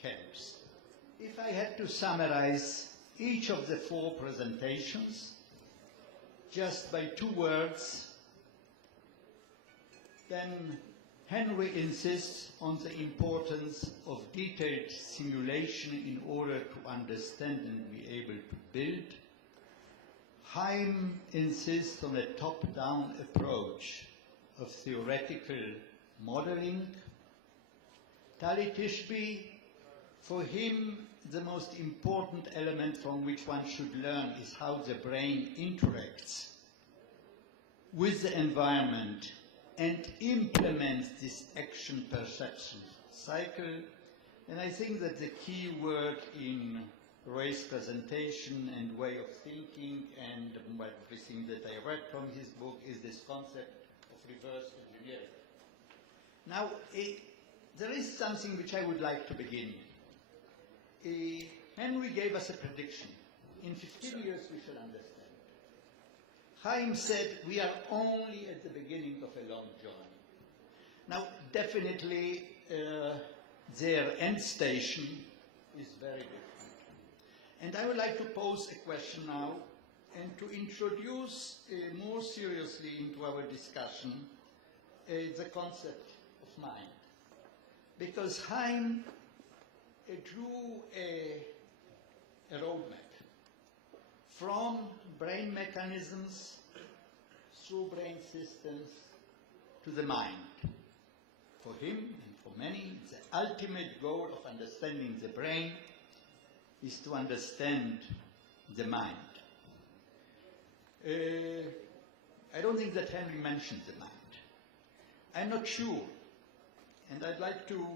camps. If I had to summarize each of the 4 presentations just by 2 words, then Henry insists on the importance of detailed simulation in order to understand and be able to build. Haim insists on a top-down approach of theoretical modeling. Tali Tishby, for him, the most important element from which one should learn is how the brain interacts with the environment and implements this action-perception cycle. And I think that the key word in Ray's presentation and way of thinking and everything that I read from his book is this concept of reverse engineering. Now, there is something which I would like to begin. Henry gave us a prediction. In 15 years we shall understand. Haim said we are only at the beginning of a long journey. Now, definitely their end station is very different. And I would like to pose a question now and to introduce more seriously into our discussion the concept of mind. Because Haim drew a roadmap from brain mechanisms through brain systems to the mind. For him and for many, the ultimate goal of understanding the brain is to understand the mind. I don't think that Henry mentioned the mind. I'm not sure, and I'd like to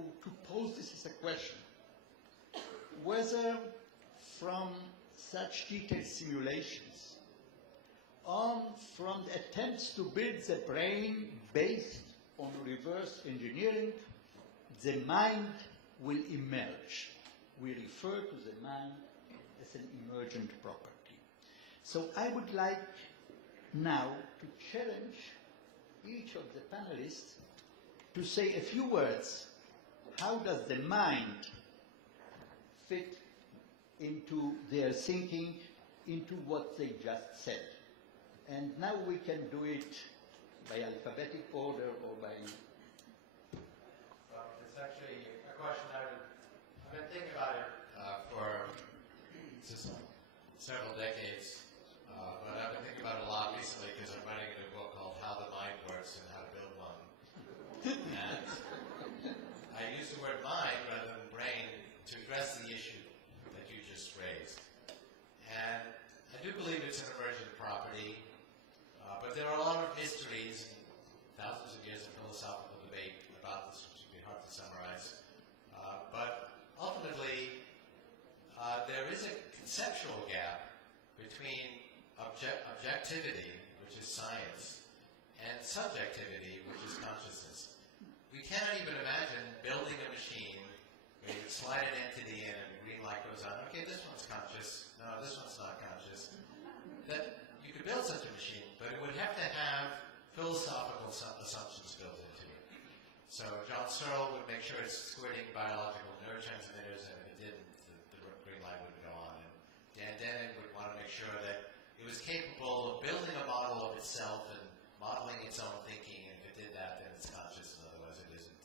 pose this as a question, whether from such detailed simulations on from the attempts to build the brain based on reverse engineering, the mind will emerge. We refer to the mind as an emergent property. So I would like now to challenge each of the panelists to say a few words. How does the mind fit into their thinking, into what they just said? And now we can do it by alphabetic order or by... Well, it's actually a question I've been thinking about it for several decades, but I've been thinking about it a lot recently because I'm writing a book called How the Mind Works and How to Build One. And I use the word mind rather than brain to address the issue that you just raised. And I do believe it's an emergent property, but there are a lot of mysteries and thousands of years of philosophical debate about this, which would be hard to summarize. But ultimately, there is a conceptual gap between objectivity, which is science, and subjectivity, which is consciousness. We cannot even imagine building a machine where you slide an entity in and green light goes on. Okay, this one's conscious. No, this one's not conscious. That you could build such a machine, but it would have to have philosophical assumptions built into it. So John Searle would make sure it's squirting biological neurotransmitters, and if it didn't, the green light wouldn't go on. And Dan Dennett would want to make sure that it was capable of building a model of itself and modeling its own thinking, and if it did that, then it's conscious, and otherwise it isn't.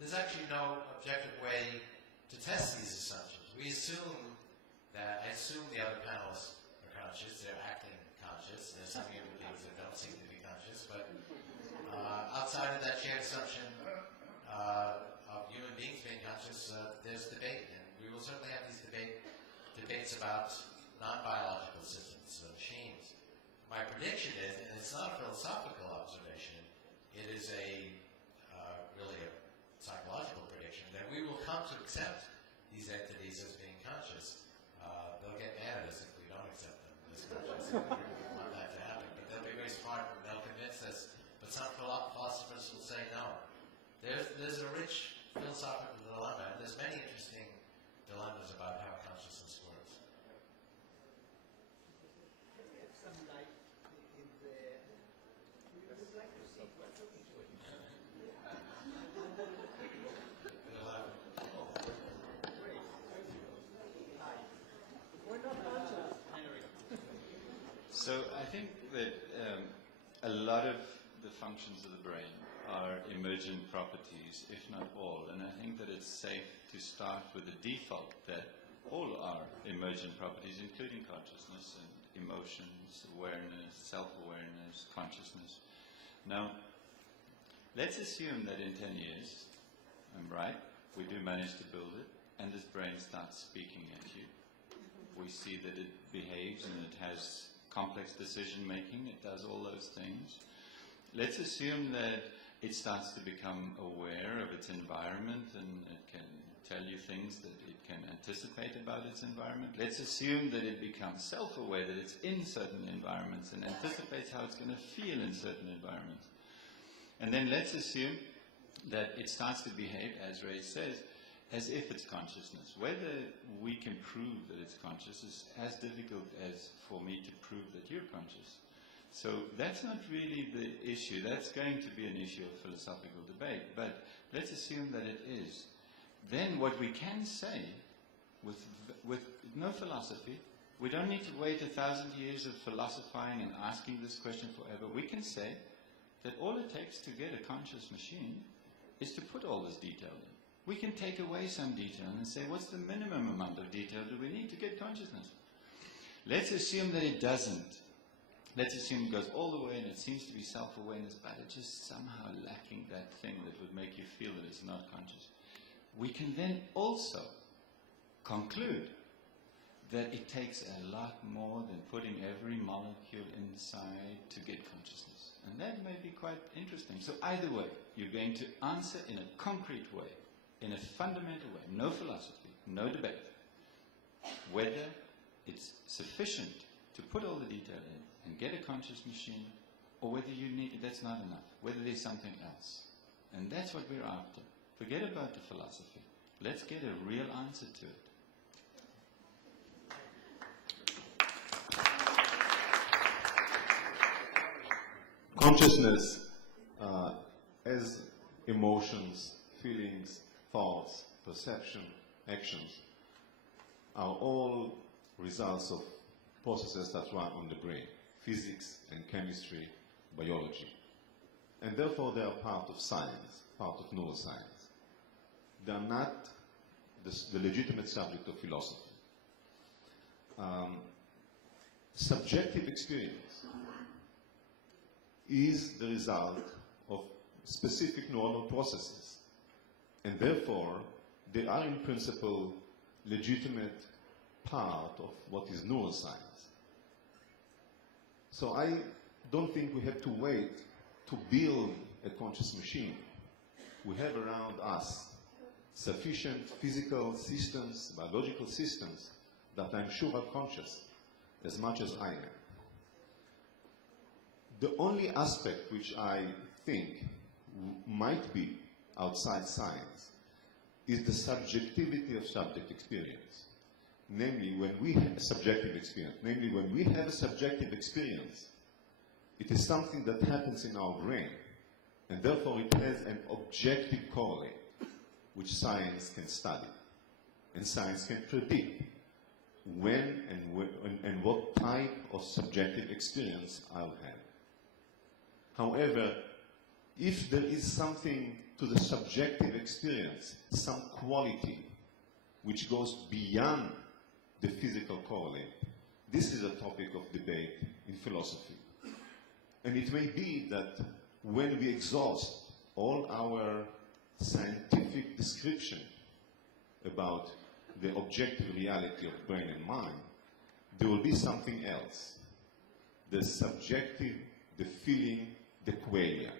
There's actually no objective way to test these assumptions. We assume that, I assume the other panelists are conscious, they're acting conscious. There's some human beings that don't seem to be conscious, but outside of that shared assumption of human beings being conscious, there's debate, and we will certainly have these debates about non-biological systems, machines. My prediction is, and it's not a philosophical observation, it is really a psychological prediction, that we will come to accept these entities as being conscious. They'll get mad at us if we don't accept them as conscious. We don't want that to happen, but they'll be very smart and they'll convince us. But some philosophers will say no. There's a rich philosophical dilemma, and there's many interesting dilemmas about how consciousness works. Some light in the... We would like to see what So I think that a lot of the functions of the brain are emergent properties, if not all. And I think that it's safe to start with the default that all are emergent properties, including consciousness and emotions, awareness, self-awareness, consciousness. Now, let's assume that in 10 years, I'm right, we do manage to build it, and this brain starts speaking at you. We see that it behaves and it has complex decision-making, it does all those things. Let's assume that it starts to become aware of its environment and it can tell you things that it can anticipate about its environment. Let's assume that it becomes self-aware, that it's in certain environments and anticipates how it's going to feel in certain environments. And then let's assume that it starts to behave, as Ray says, as if it's consciousness. Whether we can prove that it's conscious is as difficult as for me to prove that you're conscious. So that's not really the issue. That's going to be an issue of philosophical debate. But let's assume that it is. Then what we can say, with no philosophy, we don't need to wait 1,000 years of philosophizing and asking this question forever. We can say that all it takes to get a conscious machine is to put all this detail in. We can take away some detail and say, what's the minimum amount of detail do we need to get consciousness? Let's assume that it doesn't. Let's assume it goes all the way and it seems to be self-awareness, but it's just somehow lacking that thing that would make you feel that it's not conscious. We can then also conclude that it takes a lot more than putting every molecule inside to get consciousness. And that may be quite interesting. So either way, you're going to answer in a concrete way, in a fundamental way, no philosophy, no debate, whether it's sufficient to put all the detail in and get a conscious machine, or whether you need, that's not enough, whether there's something else. And that's what we're after. Forget about the philosophy. Let's get a real answer to it. Consciousness as emotions, feelings, thoughts, perception, actions are all results of processes that run on the brain, physics and chemistry, biology. And therefore they are part of science, part of neuroscience. They are not the legitimate subject of philosophy. Subjective experience is the result of specific neuronal processes. And therefore, they are in principle legitimate part of what is neuroscience. So I don't think we have to wait to build a conscious machine. We have around us sufficient physical systems, biological systems, that I'm sure are conscious, as much as I am. The only aspect which I think might be outside science is the subjectivity of subject experience. Namely, when we have a subjective experience, it is something that happens in our brain, and therefore it has an objective correlate, which science can study, and science can predict when and what type of subjective experience I'll have. However, if there is something to the subjective experience, some quality which goes beyond the physical correlate, this is a topic of debate in philosophy. And it may be that when we exhaust all our scientific description about the objective reality of brain and mind, there will be something else. The subjective, the feeling, the qualia.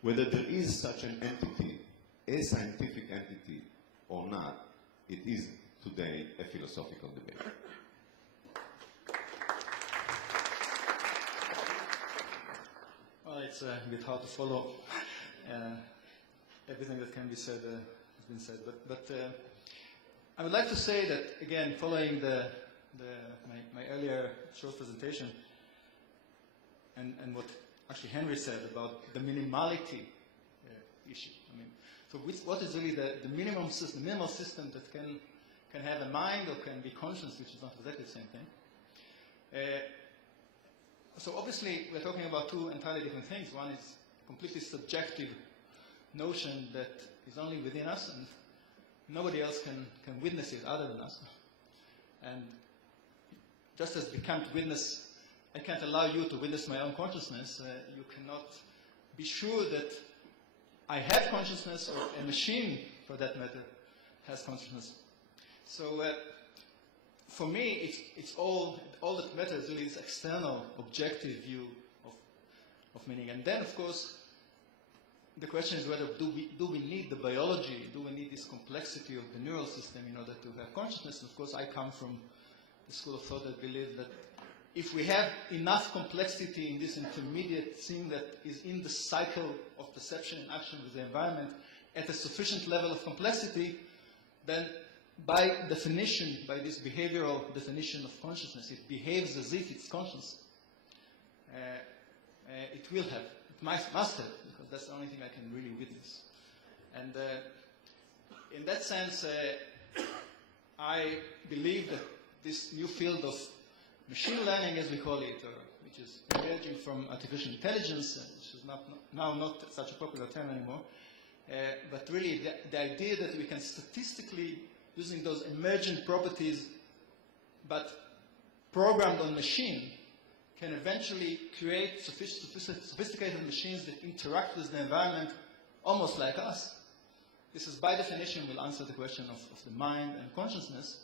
Whether there is such an entity, a scientific entity or not, it is today a philosophical debate. Well, it's a bit hard to follow everything that can be said has been said, but I would like to say that, again, following my earlier short presentation and what actually Henry said about the minimality issue. I mean, so what is really the minimal system that can have a mind or can be conscious, which is not exactly the same thing. So obviously we're talking about two entirely different things. One is completely subjective notion that is only within us and nobody else can witness it other than us. And just as we can't witness, I can't allow you to witness my own consciousness, you cannot be sure that I have consciousness or a machine, for that matter, has consciousness. So for me, it's all that matters really is external, objective view of meaning. And then, of course, the question is whether do we need the biology, do we need this complexity of the neural system in order to have consciousness? And of course, I come from the school of thought that believes that if we have enough complexity in this intermediate thing that is in the cycle of perception and action with the environment at a sufficient level of complexity, then by definition, by this behavioral definition of consciousness, it behaves as if it's conscious. It will have, it must have, because that's the only thing I can really witness. And in that sense, I believe that this new field of machine learning, as we call it, which is emerging from artificial intelligence, which is now not such a popular term anymore, but really the idea that we can statistically, using those emergent properties, but programmed on machine, can eventually create sophisticated machines that interact with the environment almost like us. This is, by definition, will answer the question of the mind and consciousness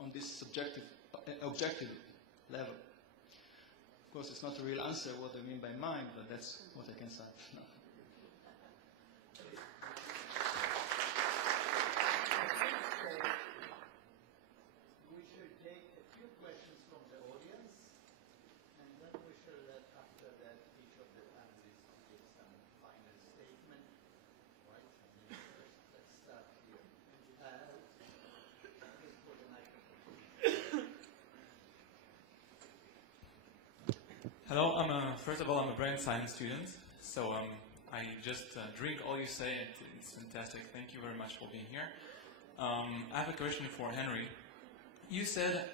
on this objective level. Of course, it's not a real answer what I mean by mind, but that's what I can say now. We should take a few questions from the audience, and then we shall let, after that, each of the panelists give some final statement. Right? Let's start here. Please put the microphone. Hello, first of all, I'm a brain science student, so I just drink all you say, and it's fantastic. Thank you very much for being here. I have a question for Henry. You said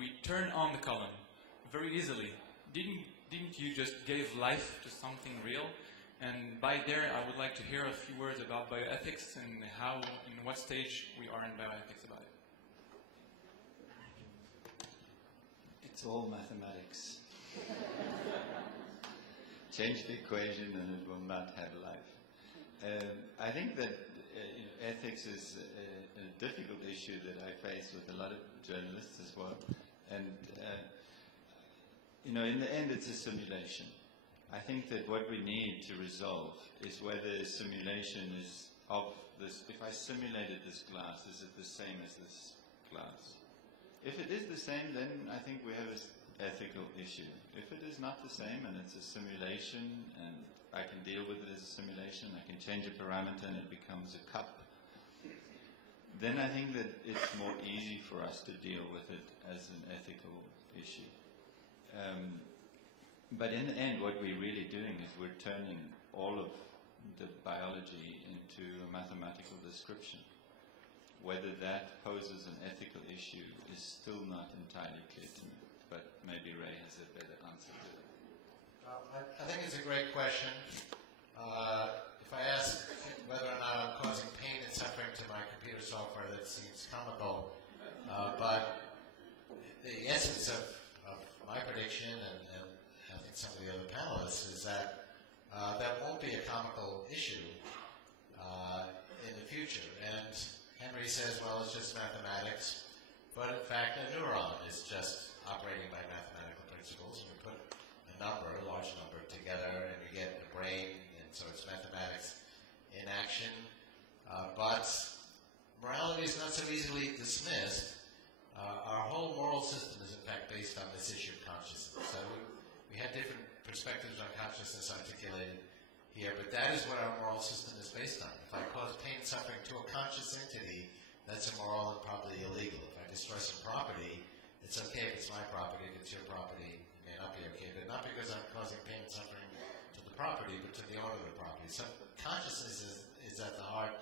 we turn on the column very easily. Didn't you just give life to something real? And by there, I would like to hear a few words about bioethics and how, in what stage we are in bioethics about it. It's all mathematics. Change the equation and it will not have life. I think that ethics is a difficult issue that I face with a lot of journalists as well. And, in the end it's a simulation. I think that what we need to resolve is whether a simulation is of this, if I simulated this glass, is it the same as this glass? If it is the same, then I think we have ethical issue. If it is not the same and it's a simulation and I can deal with it as a simulation, I can change a parameter and it becomes a cup, then I think that it's more easy for us to deal with it as an ethical issue. But in the end, what we're really doing is we're turning all of the biology into a mathematical description. Whether that poses an ethical issue is still not entirely clear to me, but maybe Ray has a better answer to it. I think it's a great question. If I ask whether or not I'm causing pain and suffering to my computer software, that seems comical. But the essence of my prediction, and I think some of the other panelists, is that that won't be a comical issue in the future. And Henry says, well, it's just mathematics. But in fact, a neuron is just operating by mathematical principles. And we put a number, a large number, together, and we get the brain, and so it's mathematics in action. But morality is not so easily dismissed. Our whole moral system is, in fact, based on this issue of consciousness. So we had different perspectives on consciousness articulated here, but that is what our moral system is based on. If I cause pain and suffering to a conscious entity, that's immoral and probably illegal. If I destroy some property, it's okay if it's my property. If it's your property, it may not be okay, but not because I'm causing pain and suffering to the property, but to the owner of the property. So consciousness is at the heart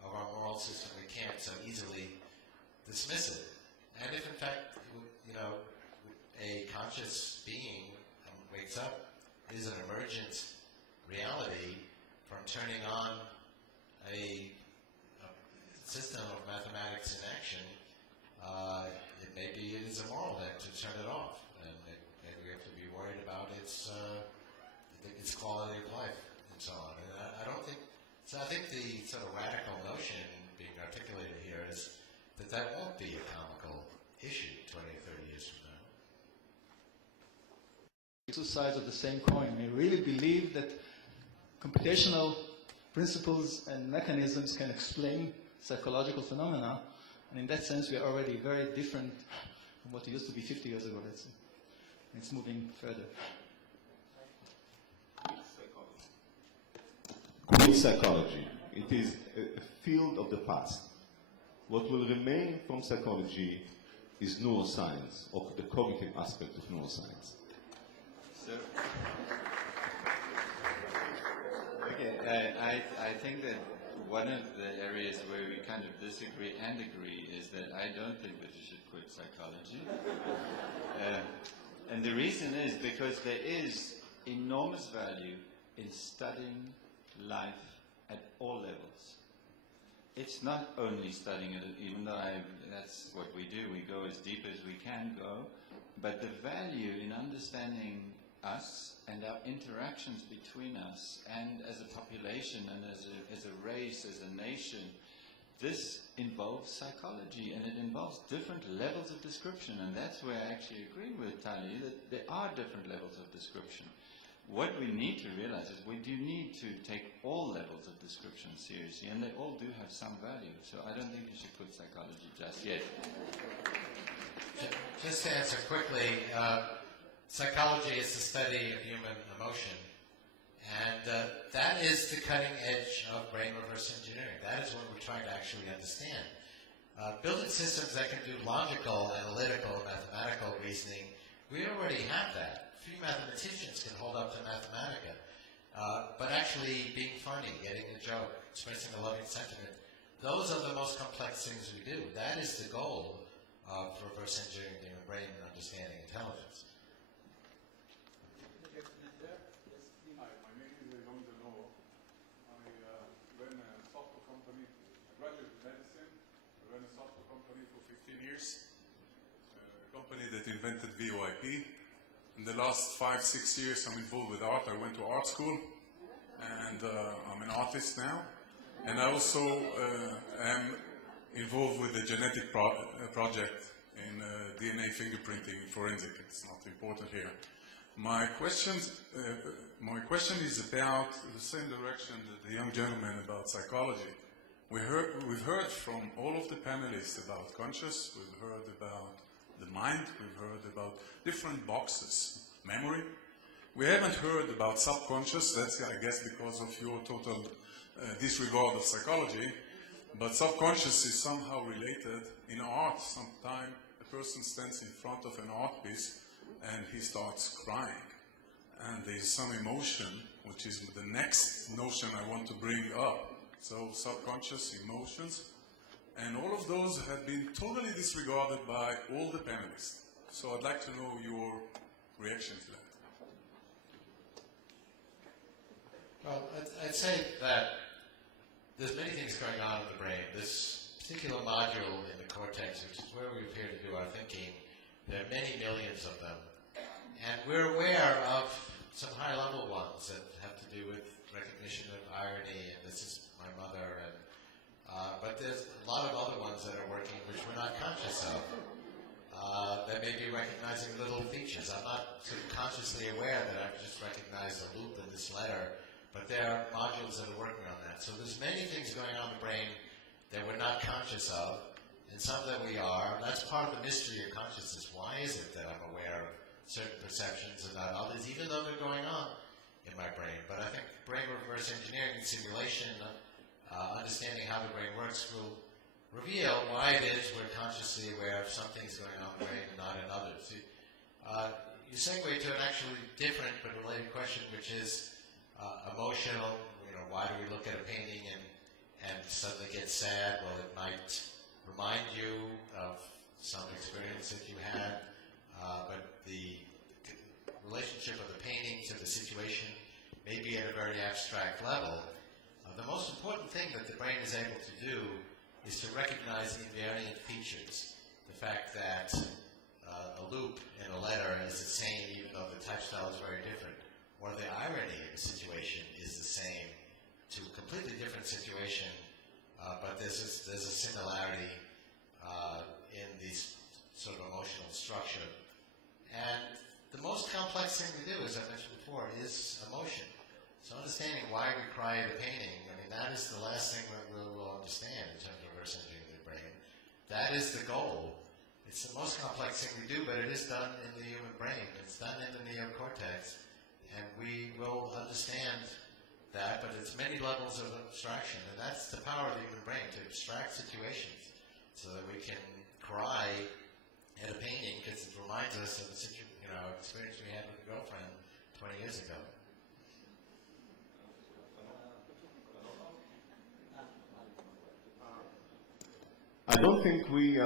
of our moral system. We can't so easily dismiss it. And if, in fact, a conscious being wakes up, is an emergent reality from turning on a system of mathematics in action, maybe it is immoral then to turn it off, and maybe we have to be worried about its quality of life and so on. And I don't think so. I think the sort of radical notion being articulated here is that won't be a comical issue 20 or 30 years from now. Two sides of the same coin. We really believe that computational principles and mechanisms can explain psychological phenomena, and in that sense we are already very different from what it used to be 50 years ago, let's say. And it's moving further. Greek psychology. It is a field of the past. What will remain from psychology is neuroscience, or the cognitive aspect of neuroscience. So, okay, I think that one of the areas where we kind of disagree and agree is that I don't think that you should quit psychology. And the reason is because there is enormous value in studying life at all levels. It's not only studying it, even though that's what we do. We go as deep as we can go. But the value in understanding us and our interactions between us and as a population and as a race, as a nation, this involves psychology, and it involves different levels of description. And that's where I actually agree with Tali, that there are different levels of description. What we need to realize is we do need to take all levels of description seriously, and they all do have some value. So I don't think you should quit psychology just yet. Just to answer quickly, psychology is the study of human emotion, and that is the cutting edge of brain reverse engineering. That is what we're trying to actually understand. Building systems that can do logical, analytical, mathematical reasoning, we already have that. Few mathematicians can hold up to Mathematica, but actually being funny, getting a joke, expressing a loving sentiment, those are the most complex things we do. That is the goal of reverse engineering the human brain and understanding intelligence. Hi, my name is Ron Deloro. I ran a software company. I graduated medicine. I ran a software company for 15 years. A company that invented VoIP. In the last 5-6 years, I'm involved with art. I went to art school, and I'm an artist now. And I also am involved with the genetic project in DNA fingerprinting forensic. It's not important here. My question is about the same direction that the young gentleman about psychology. We've heard from all of the panelists about conscious. We've heard about the mind. We've heard about different boxes. Memory. We haven't heard about subconscious. That's, I guess, because of your total disregard of psychology. But subconscious is somehow related. In art, sometimes a person stands in front of an art piece and he starts crying. And there's some emotion, which is the next notion I want to bring up. So subconscious, emotions, and all of those have been totally disregarded by all the panelists. So I'd like to know your reaction to that. Well, I'd say that there's many things going on in the brain. This particular module in the cortex, which is where we appear to do our thinking, there are many millions of them. And we're aware of some high-level ones that have to do with recognition of irony, and this is my mother, and but there's a lot of other ones that are working which we're not conscious of. That may be recognizing little features. I'm not sort of consciously aware that I've just recognized a loop in this letter, but there are modules that are working on that. So there's many things going on in the brain that we're not conscious of, and some that we are. That's part of the mystery of consciousness. Why is it that I'm aware of certain perceptions and not others, even though they're going on in my brain? But I think brain reverse engineering and simulation, understanding how the brain works, will reveal why it is we're consciously aware of some things going on in the brain and not in others. You segue to an actually different but related question, which is emotional. You know, why do we look at a painting and suddenly get sad? Well, it might remind you of some experience that you had, but the relationship of the painting to the situation may be at a very abstract level. The most important thing that the brain is able to do is to recognize the invariant features. The fact that a loop in a letter is the same even though the type style is very different, or the irony of a situation is the same to a completely different situation, but there's a similarity in these sort of emotional structure. And the most complex thing to do, as I mentioned before, is emotion. So understanding why we cry at a painting, I mean, that is the last thing that we'll understand in terms of reverse engineering the brain. That is the goal. It's the most complex thing we do, but it is done in the human brain. It's done in the neocortex, and we will understand that, but it's many levels of abstraction, and that's the power of the human brain, to abstract situations so that we can cry at a painting because it reminds us of the experience we had with a girlfriend 20 years ago. I don't think we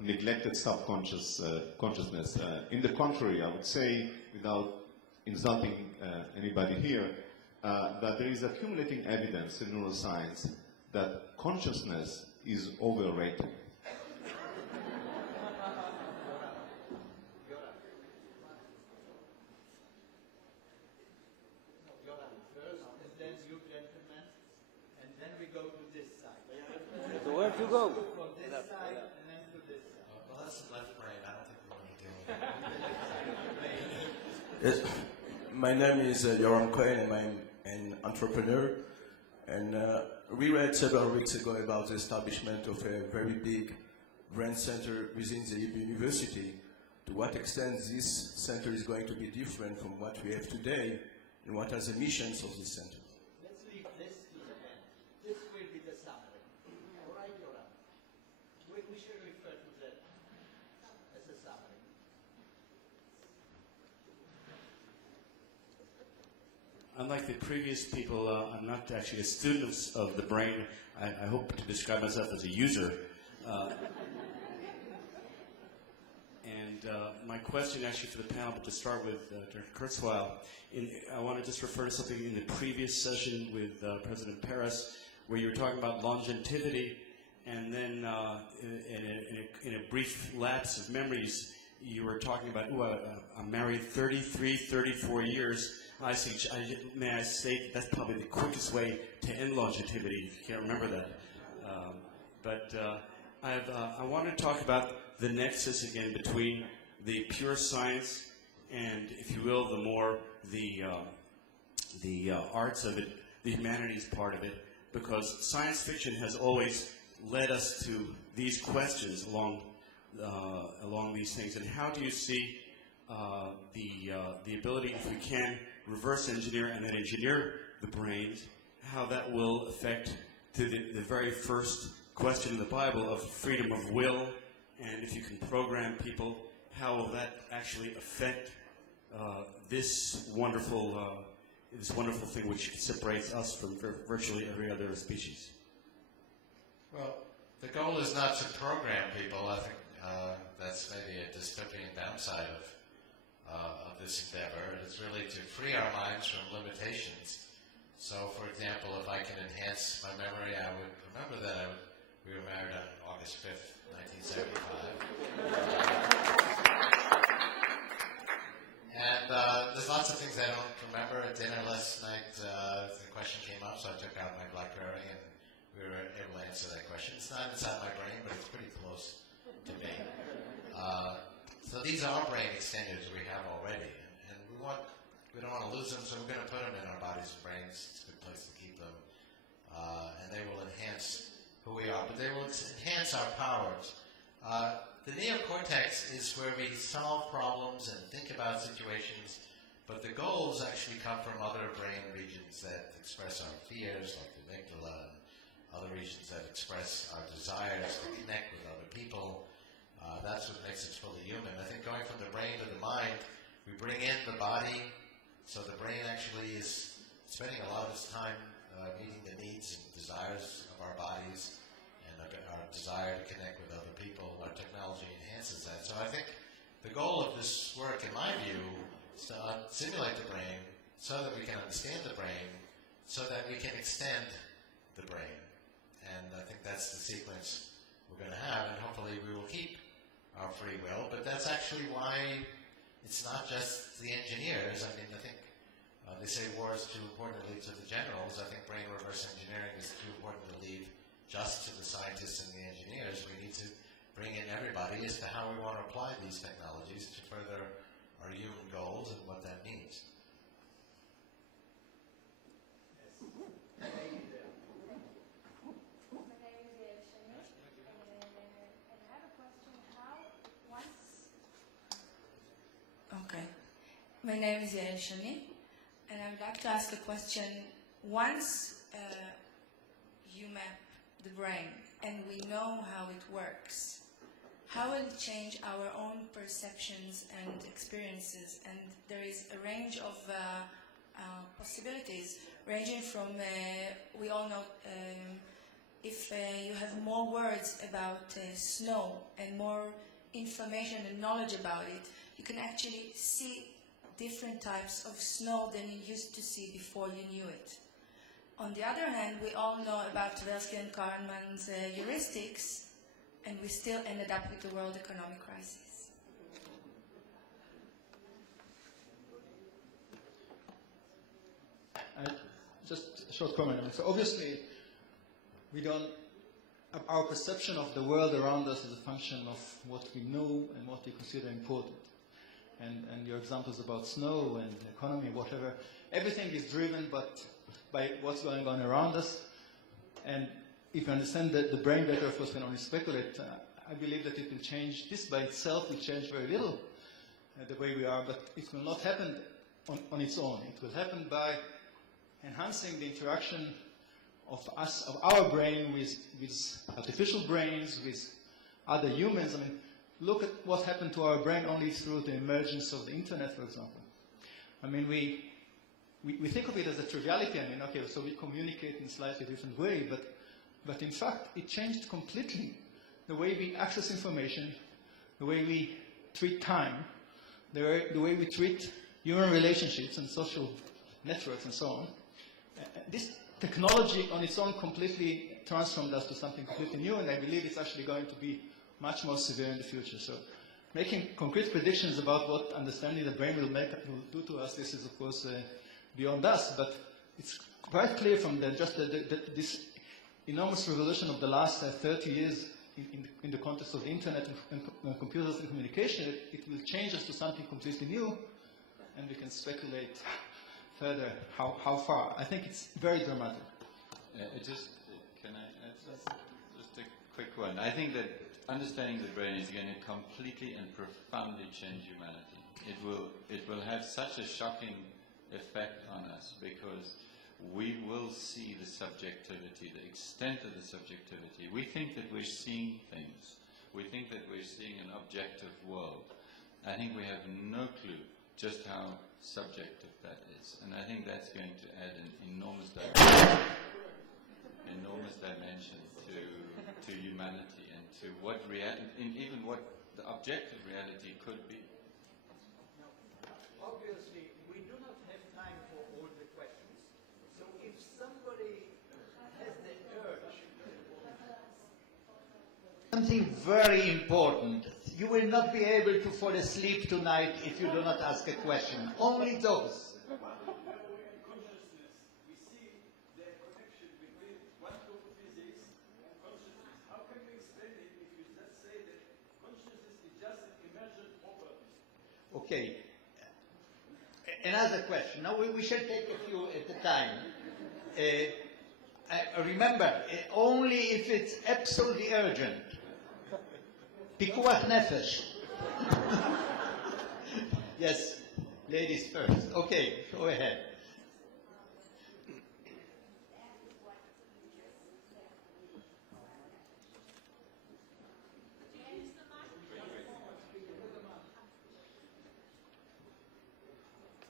neglected consciousness. In the contrary, I would say, without insulting anybody here, that there is accumulating evidence in neuroscience that consciousness is overrated. So where to go? Well, that's the left brain. I don't think we're going to deal with it. Yes. My name is Yoram Cohen, and I'm an entrepreneur. And we read several weeks ago about the establishment of a very big brain center within the university. To what extent this center is going to be different from what we have today, and what are the missions of this center? Let's leave this to the end. This will be the summary. All right, Yoram? We should refer to that as a summary. Unlike the previous people, I'm not actually a student of the brain. I hope to describe myself as a user. My question actually for the panel, but to start with Dr. Kurzweil, I want to just refer to something in the previous session with President Paris, where you were talking about longevity, and then in a brief lapse of memories, you were talking about, I'm married 33, 34 years. May I state that's probably the quickest way to end longevity, if you can't remember that. I want to talk about the nexus again between the pure science and, if you will, the arts of it, the humanities part of it, because science fiction has always led us to these questions along along these things? And how do you see the ability, if we can, reverse engineer and then engineer the brains, how that will affect to the very first question in the Bible of freedom of will, and if you can program people, how will that actually affect this wonderful thing which separates us from virtually every other species? Well, the goal is not to program people. I think that's maybe a dystopian downside of this endeavor. It's really to free our minds from limitations. So, for example, if I can enhance my memory, I would remember that we were married on August 5th, 1975. And there's lots of things I don't remember. At dinner last night, the question came up, so I took out my BlackBerry and we were able to answer that question. It's not inside my brain, but it's pretty close to me. So these are brain extenders we have already, and we don't want to lose them, so we're going to put them in our bodies and brains. It's a good place to keep them, and they will enhance who we are, but they will enhance our powers. The neocortex is where we solve problems and think about situations, but the goals actually come from other brain regions that express our fears, like the amygdala, and other regions that express our desires to connect with other people. That's what makes us fully human. I think going from the brain to the mind, we bring in the body, so the brain actually is spending a lot of its time meeting the needs and desires of our bodies and our desire to connect with other people. Our technology enhances that. So I think the goal of this work, in my view, is to simulate the brain so that we can understand the brain, so that we can extend the brain. And I think that's the sequence we're going to have, and hopefully we will keep our free will. But that's actually why it's not just the engineers. I mean, I think they say war is too important to leave to the generals. I think brain reverse engineering is too important to leave just to the scientists and the engineers. We need to bring in everybody as to how we want to apply these technologies to further our human goals and what that means. Okay. My name is Yael Shani, and I would like to ask a question. Once you map the brain and we know how it works, how will it change our own perceptions and experiences? And there is a range of possibilities, ranging from, we all know, if you have more words about snow and more information and knowledge about it, you can actually see different types of snow than you used to see before you knew it. On the other hand, we all know about Tversky and Kahneman's heuristics, and we still ended up with the world economic crisis. Just a short comment. So obviously, our perception of the world around us is a function of what we know and what we consider important. And your examples about snow and economy, whatever, everything is driven by what's going on around us. And if you understand the brain better, of course, we can only speculate. I believe that it will change. This by itself will change very little, the way we are, but it will not happen on its own. It will happen by enhancing the interaction of our brain with artificial brains, with other humans. I mean, look at what happened to our brain only through the emergence of the internet, for example. I mean, we think of it as a triviality. I mean, okay, so we communicate in a slightly different way, but in fact, it changed completely the way we access information, the way we treat time, the way we treat human relationships and social networks and so on. This technology on its own completely transformed us to something completely new, and I believe it's actually going to be much more severe in the future. So making concrete predictions about what understanding the brain will do to us, this is, of course, beyond us, but it's quite clear from this enormous revolution of the last 30 years in the context of the internet and computers and communication, it will change us to something completely new, and we can speculate further how far. I think it's very dramatic. Just a quick one. I think that understanding the brain is going to completely and profoundly change humanity. It will have such a shocking effect on us because we will see the subjectivity, the extent of the subjectivity. We think that we're seeing things. We think that we're seeing an objective world. I think we have no clue just how subjective that is. And I think that's going to add an enormous dimension to humanity and to what even what the objective reality could be. Obviously, we do not have time for all the questions. So if somebody has the urge, something very important, you will not be able to fall asleep tonight if you do not ask a question. Only those. Okay. Another question. Now we shall take a few at a time. Remember, only if it's absolutely urgent. Pikuach nefesh. Yes, ladies first. Okay, go ahead.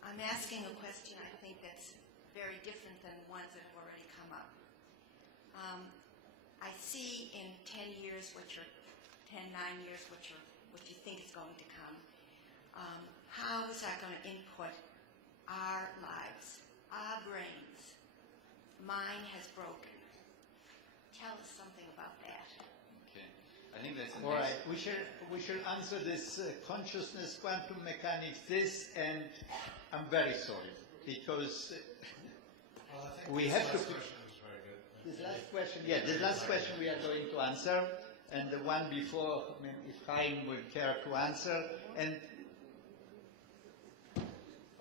I'm asking a question I think that's very different than ones that have already come up. I see in 10 years, 9 years, what you think is going to come. How is that going to input our lives, our brains? Mine has broken. Tell us something about that. Okay, I think that's all right. We shall answer this consciousness, quantum mechanics, this, and I'm very sorry because we have to. This last question, yeah, this last question we are going to answer, and the one before, I mean, if Chaim will care to answer, and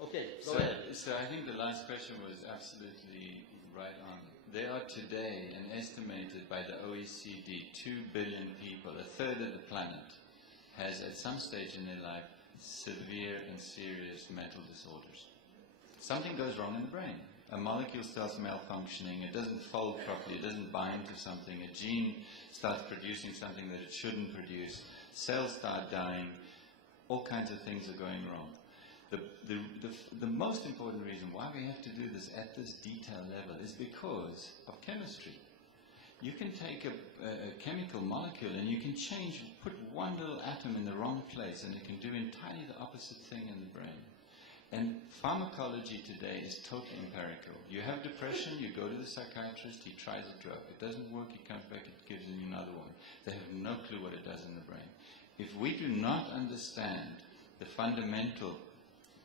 okay, go ahead. So I think the last question was absolutely right on. There are today, and estimated by the OECD, 2 billion people, a third of the planet, has at some stage in their life severe and serious mental disorders. Something goes wrong in the brain. A molecule starts malfunctioning, it doesn't fold properly, it doesn't bind to something, a gene starts producing something that it shouldn't produce, cells start dying, all kinds of things are going wrong. The most important reason why we have to do this at this detail level is because of chemistry. You can take a chemical molecule and you can put one little atom in the wrong place and it can do entirely the opposite thing in the brain. And pharmacology today is totally empirical. You have depression, you go to the psychiatrist, he tries a drug. It doesn't work, he comes back, it gives you another one. They have no clue what it does in the brain. If we do not understand the fundamental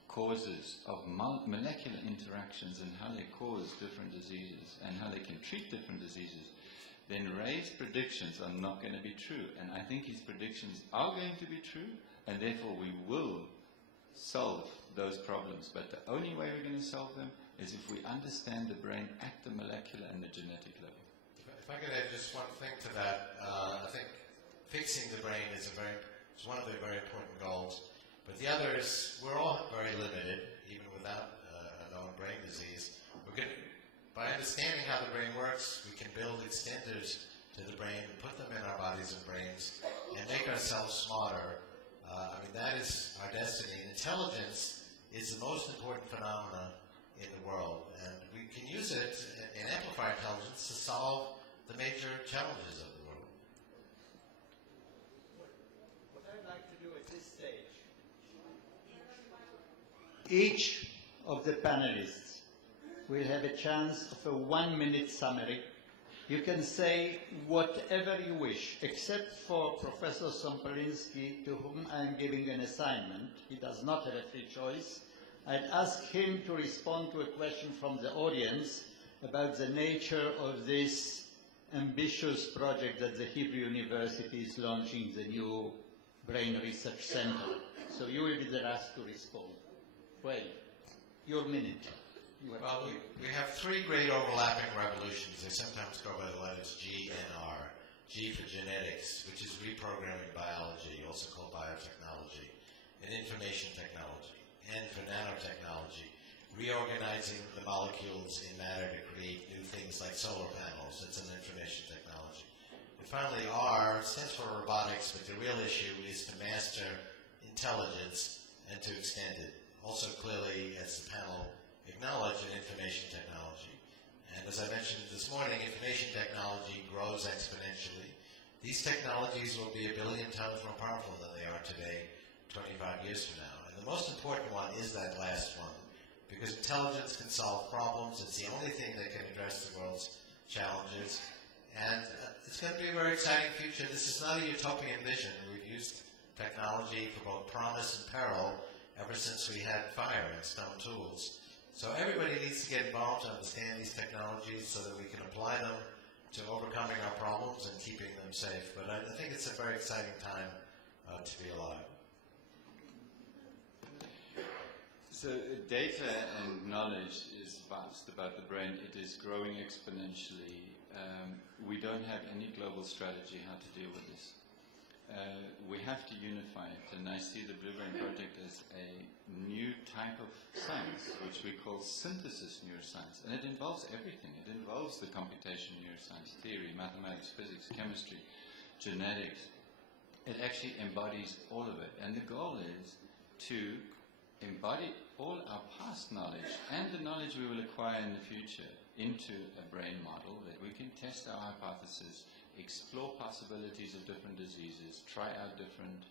causes of molecular interactions and how they cause different diseases and how they can treat different diseases, then Ray's predictions are not going to be true. And I think his predictions are going to be true, and therefore we will solve those problems. But the only way we're going to solve them is if we understand the brain at the molecular and the genetic level. If I could add just one thing to that, I think fixing the brain is one of the very important goals. But the other is we're all very limited, even without a known brain disease. By understanding how the brain works, we can build extenders to the brain and put them in our bodies and brains and make ourselves smarter. That is our destiny. And intelligence is the most important phenomenon in the world. And we can use it and amplify intelligence to solve the major challenges of the world. What I'd like to do at this stage, each of the panelists will have a chance of a 1-minute summary. You can say whatever you wish, except for Professor Sompolinsky, to whom I am giving an assignment. He does not have a free choice. I'd ask him to respond to a question from the audience about the nature of this ambitious project that the Hebrew University is launching, the new Brain Research Center. So you will be the last to respond. Well, your minute. We have 3 great overlapping revolutions. They sometimes go by the letters G and R. G for genetics, which is reprogramming biology, also called biotechnology, and information technology, N for nanotechnology, reorganizing the molecules in matter to create new things like solar panels. It's an information technology. And finally, R stands for robotics, but the real issue is to master intelligence and to extend it. Also clearly, as the panel acknowledged, an information technology. And as I mentioned this morning, information technology grows exponentially. These technologies will be 1 billion times more powerful than they are today, 25 years from now. And the most important one is that last one, because intelligence can solve problems. It's the only thing that can address the world's challenges. And it's going to be a very exciting future. This is not a utopian vision. We've used technology for both promise and peril ever since we had fire and stone tools. So everybody needs to get involved to understand these technologies so that we can apply them to overcoming our problems and keeping them safe. But I think it's a very exciting time to be alive. So data and knowledge is vast about the brain. It is growing exponentially. We don't have any global strategy how to deal with this. We have to unify it, and I see the Blue Brain Project as a new type of science, which we call synthesis neuroscience, and it involves everything. It involves the computation neuroscience, theory, mathematics, physics, chemistry, genetics. It actually embodies all of it, and the goal is to embody all our past knowledge and the knowledge we will acquire in the future into a brain model that we can test our hypothesis, explore possibilities of different diseases, try out different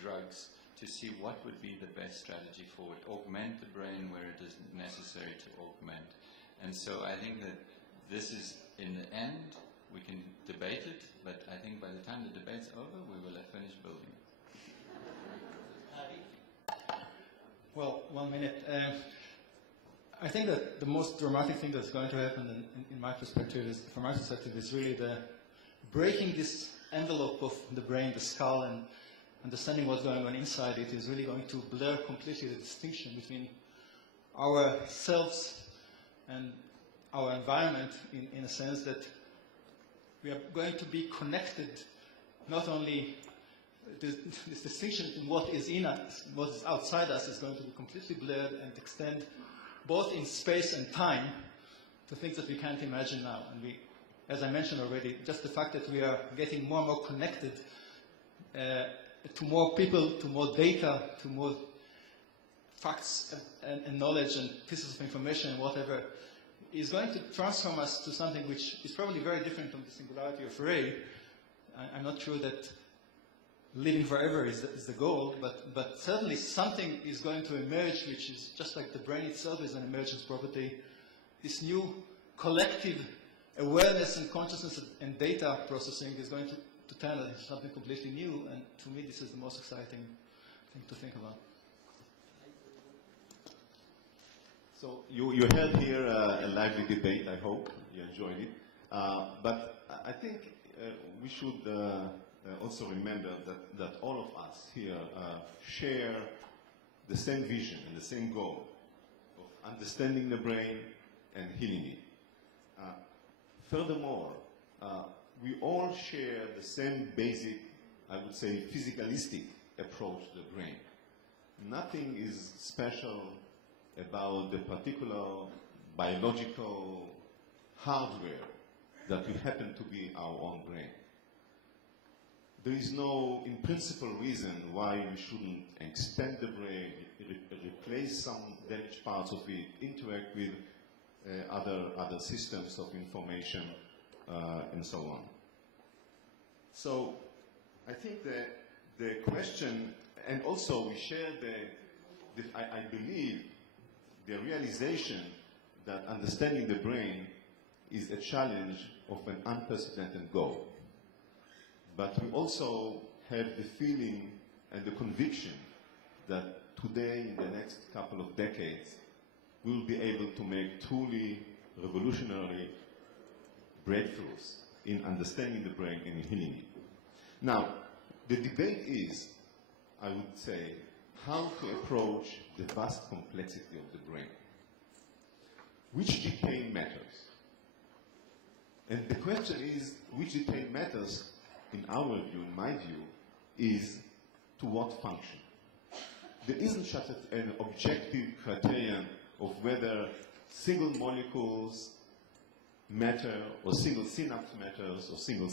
drugs to see what would be the best strategy forward, augment the brain where it is necessary to augment. And so I think that this is, in the end, we can debate it, but I think by the time the debate's over, we will have finished building it. Well, 1 minute. I think that the most dramatic thing that's going to happen, in my perspective, is really the breaking this envelope of the brain, the skull, and understanding what's going on inside it is really going to blur completely the distinction between ourselves and our environment in a sense that we are going to be connected, not only this distinction between what is in us, what is outside us is going to be completely blurred and extend both in space and time to things that we can't imagine now. And we, as I mentioned already, just the fact that we are getting more and more connected to more people, to more data, to more facts and knowledge and pieces of information and whatever, is going to transform us to something which is probably very different from the singularity of Ray. I'm not sure that living forever is the goal, but certainly something is going to emerge which is just like the brain itself is an emergence property. This new collective awareness and consciousness and data processing is going to turn into something completely new, and to me this is the most exciting thing to think about. So you held here a lively debate, I hope. You enjoyed it. But I think we should also remember that all of us here share the same vision and the same goal of understanding the brain and healing it. Furthermore, we all share the same basic, I would say, physicalistic approach to the brain. Nothing is special about the particular biological hardware that will happen to be our own brain. There is no, in principle, reason why we shouldn't extend the brain, replace some damaged parts of it, interact with other systems of information, and so on. So I think that the question, and also we share I believe, the realization that understanding the brain is a challenge of an unprecedented goal. But we also have the feeling and the conviction that today, in the next couple of decades, we will be able to make truly revolutionary breakthroughs in understanding the brain and in healing it. Now, the debate is, I would say, how to approach the vast complexity of the brain. Which decay matters? And the question is, which detail matters, in our view, in my view, is to what function. There isn't such an objective criterion of whether single molecules matter, or single synapse matters, or single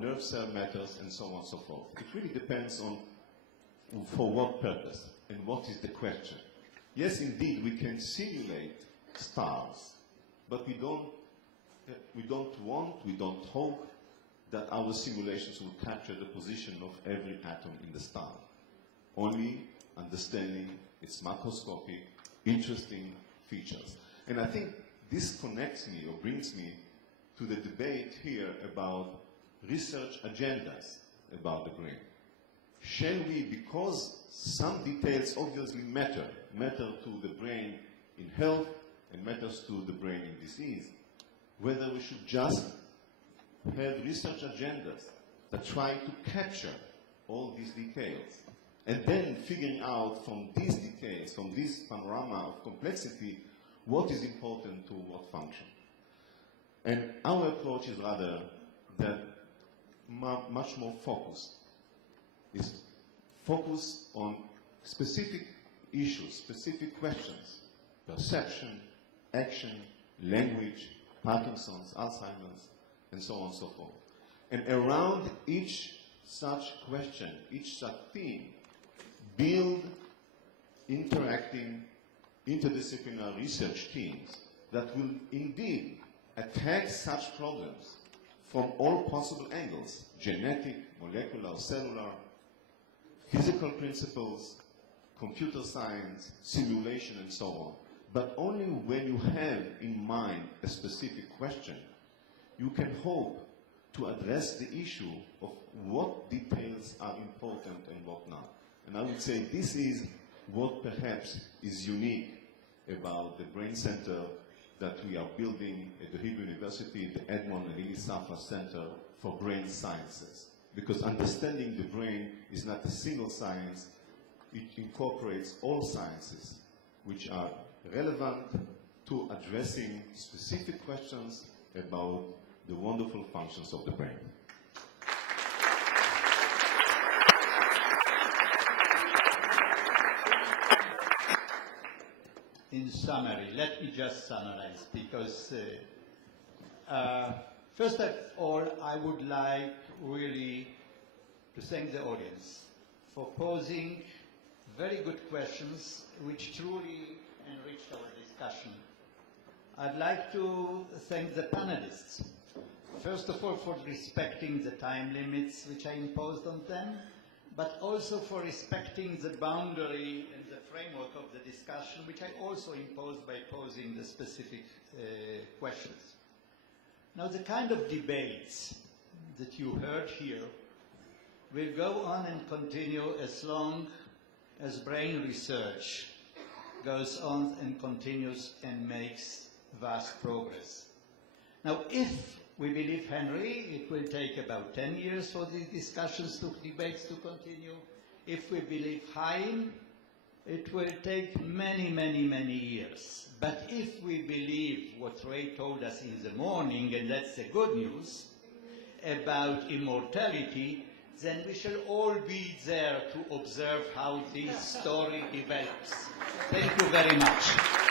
nerve cell matters, and so on and so forth. It really depends on for what purpose, and what is the question. Yes, indeed, we can simulate stars, but we don't hope that our simulations will capture the position of every atom in the star. Only understanding its macroscopic, interesting features. And I think this connects me or brings me to the debate here about research agendas about the brain. Shall we, because some details obviously matter to the brain in health and matters to the brain in disease, whether we should just have research agendas that try to capture all these details, and then figuring out from these details, from this panorama of complexity, what is important to what function. And our approach is rather that much more focused. Is focused on specific issues, specific questions, perception, action, language, Parkinson's, Alzheimer's, and so on and so forth. And around each such question, each such theme, build interacting, interdisciplinary research teams that will indeed attack such problems from all possible angles: genetic, molecular, cellular, physical principles, computer science, simulation, and so on. But only when you have in mind a specific question, you can hope to address the issue of what details are important and what not. And I would say this is what perhaps is unique about the Brain Center that we are building at the Hebrew University, the Edmond and Lily Safra Center for Brain Sciences. Because understanding the brain is not a single science, it incorporates all sciences which are relevant to addressing specific questions about the wonderful functions of the brain. In summary, let me just summarize, because first of all, I would like really to thank the audience for posing very good questions which truly enriched our discussion. I'd like to thank the panelists, first of all for respecting the time limits which I imposed on them, but also for respecting the boundary and the framework of the discussion, which I also imposed by posing the specific questions. Now, the kind of debates that you heard here will go on and continue as long as brain research goes on and continues and makes vast progress. Now, if we believe Henry, it will take about 10 years for these discussions, debates to continue. If we believe Chaim, it will take many, many, many years. But if we believe what Ray told us in the morning, and that's the good news, about immortality, then we shall all be there to observe how this story develops. Thank you very much.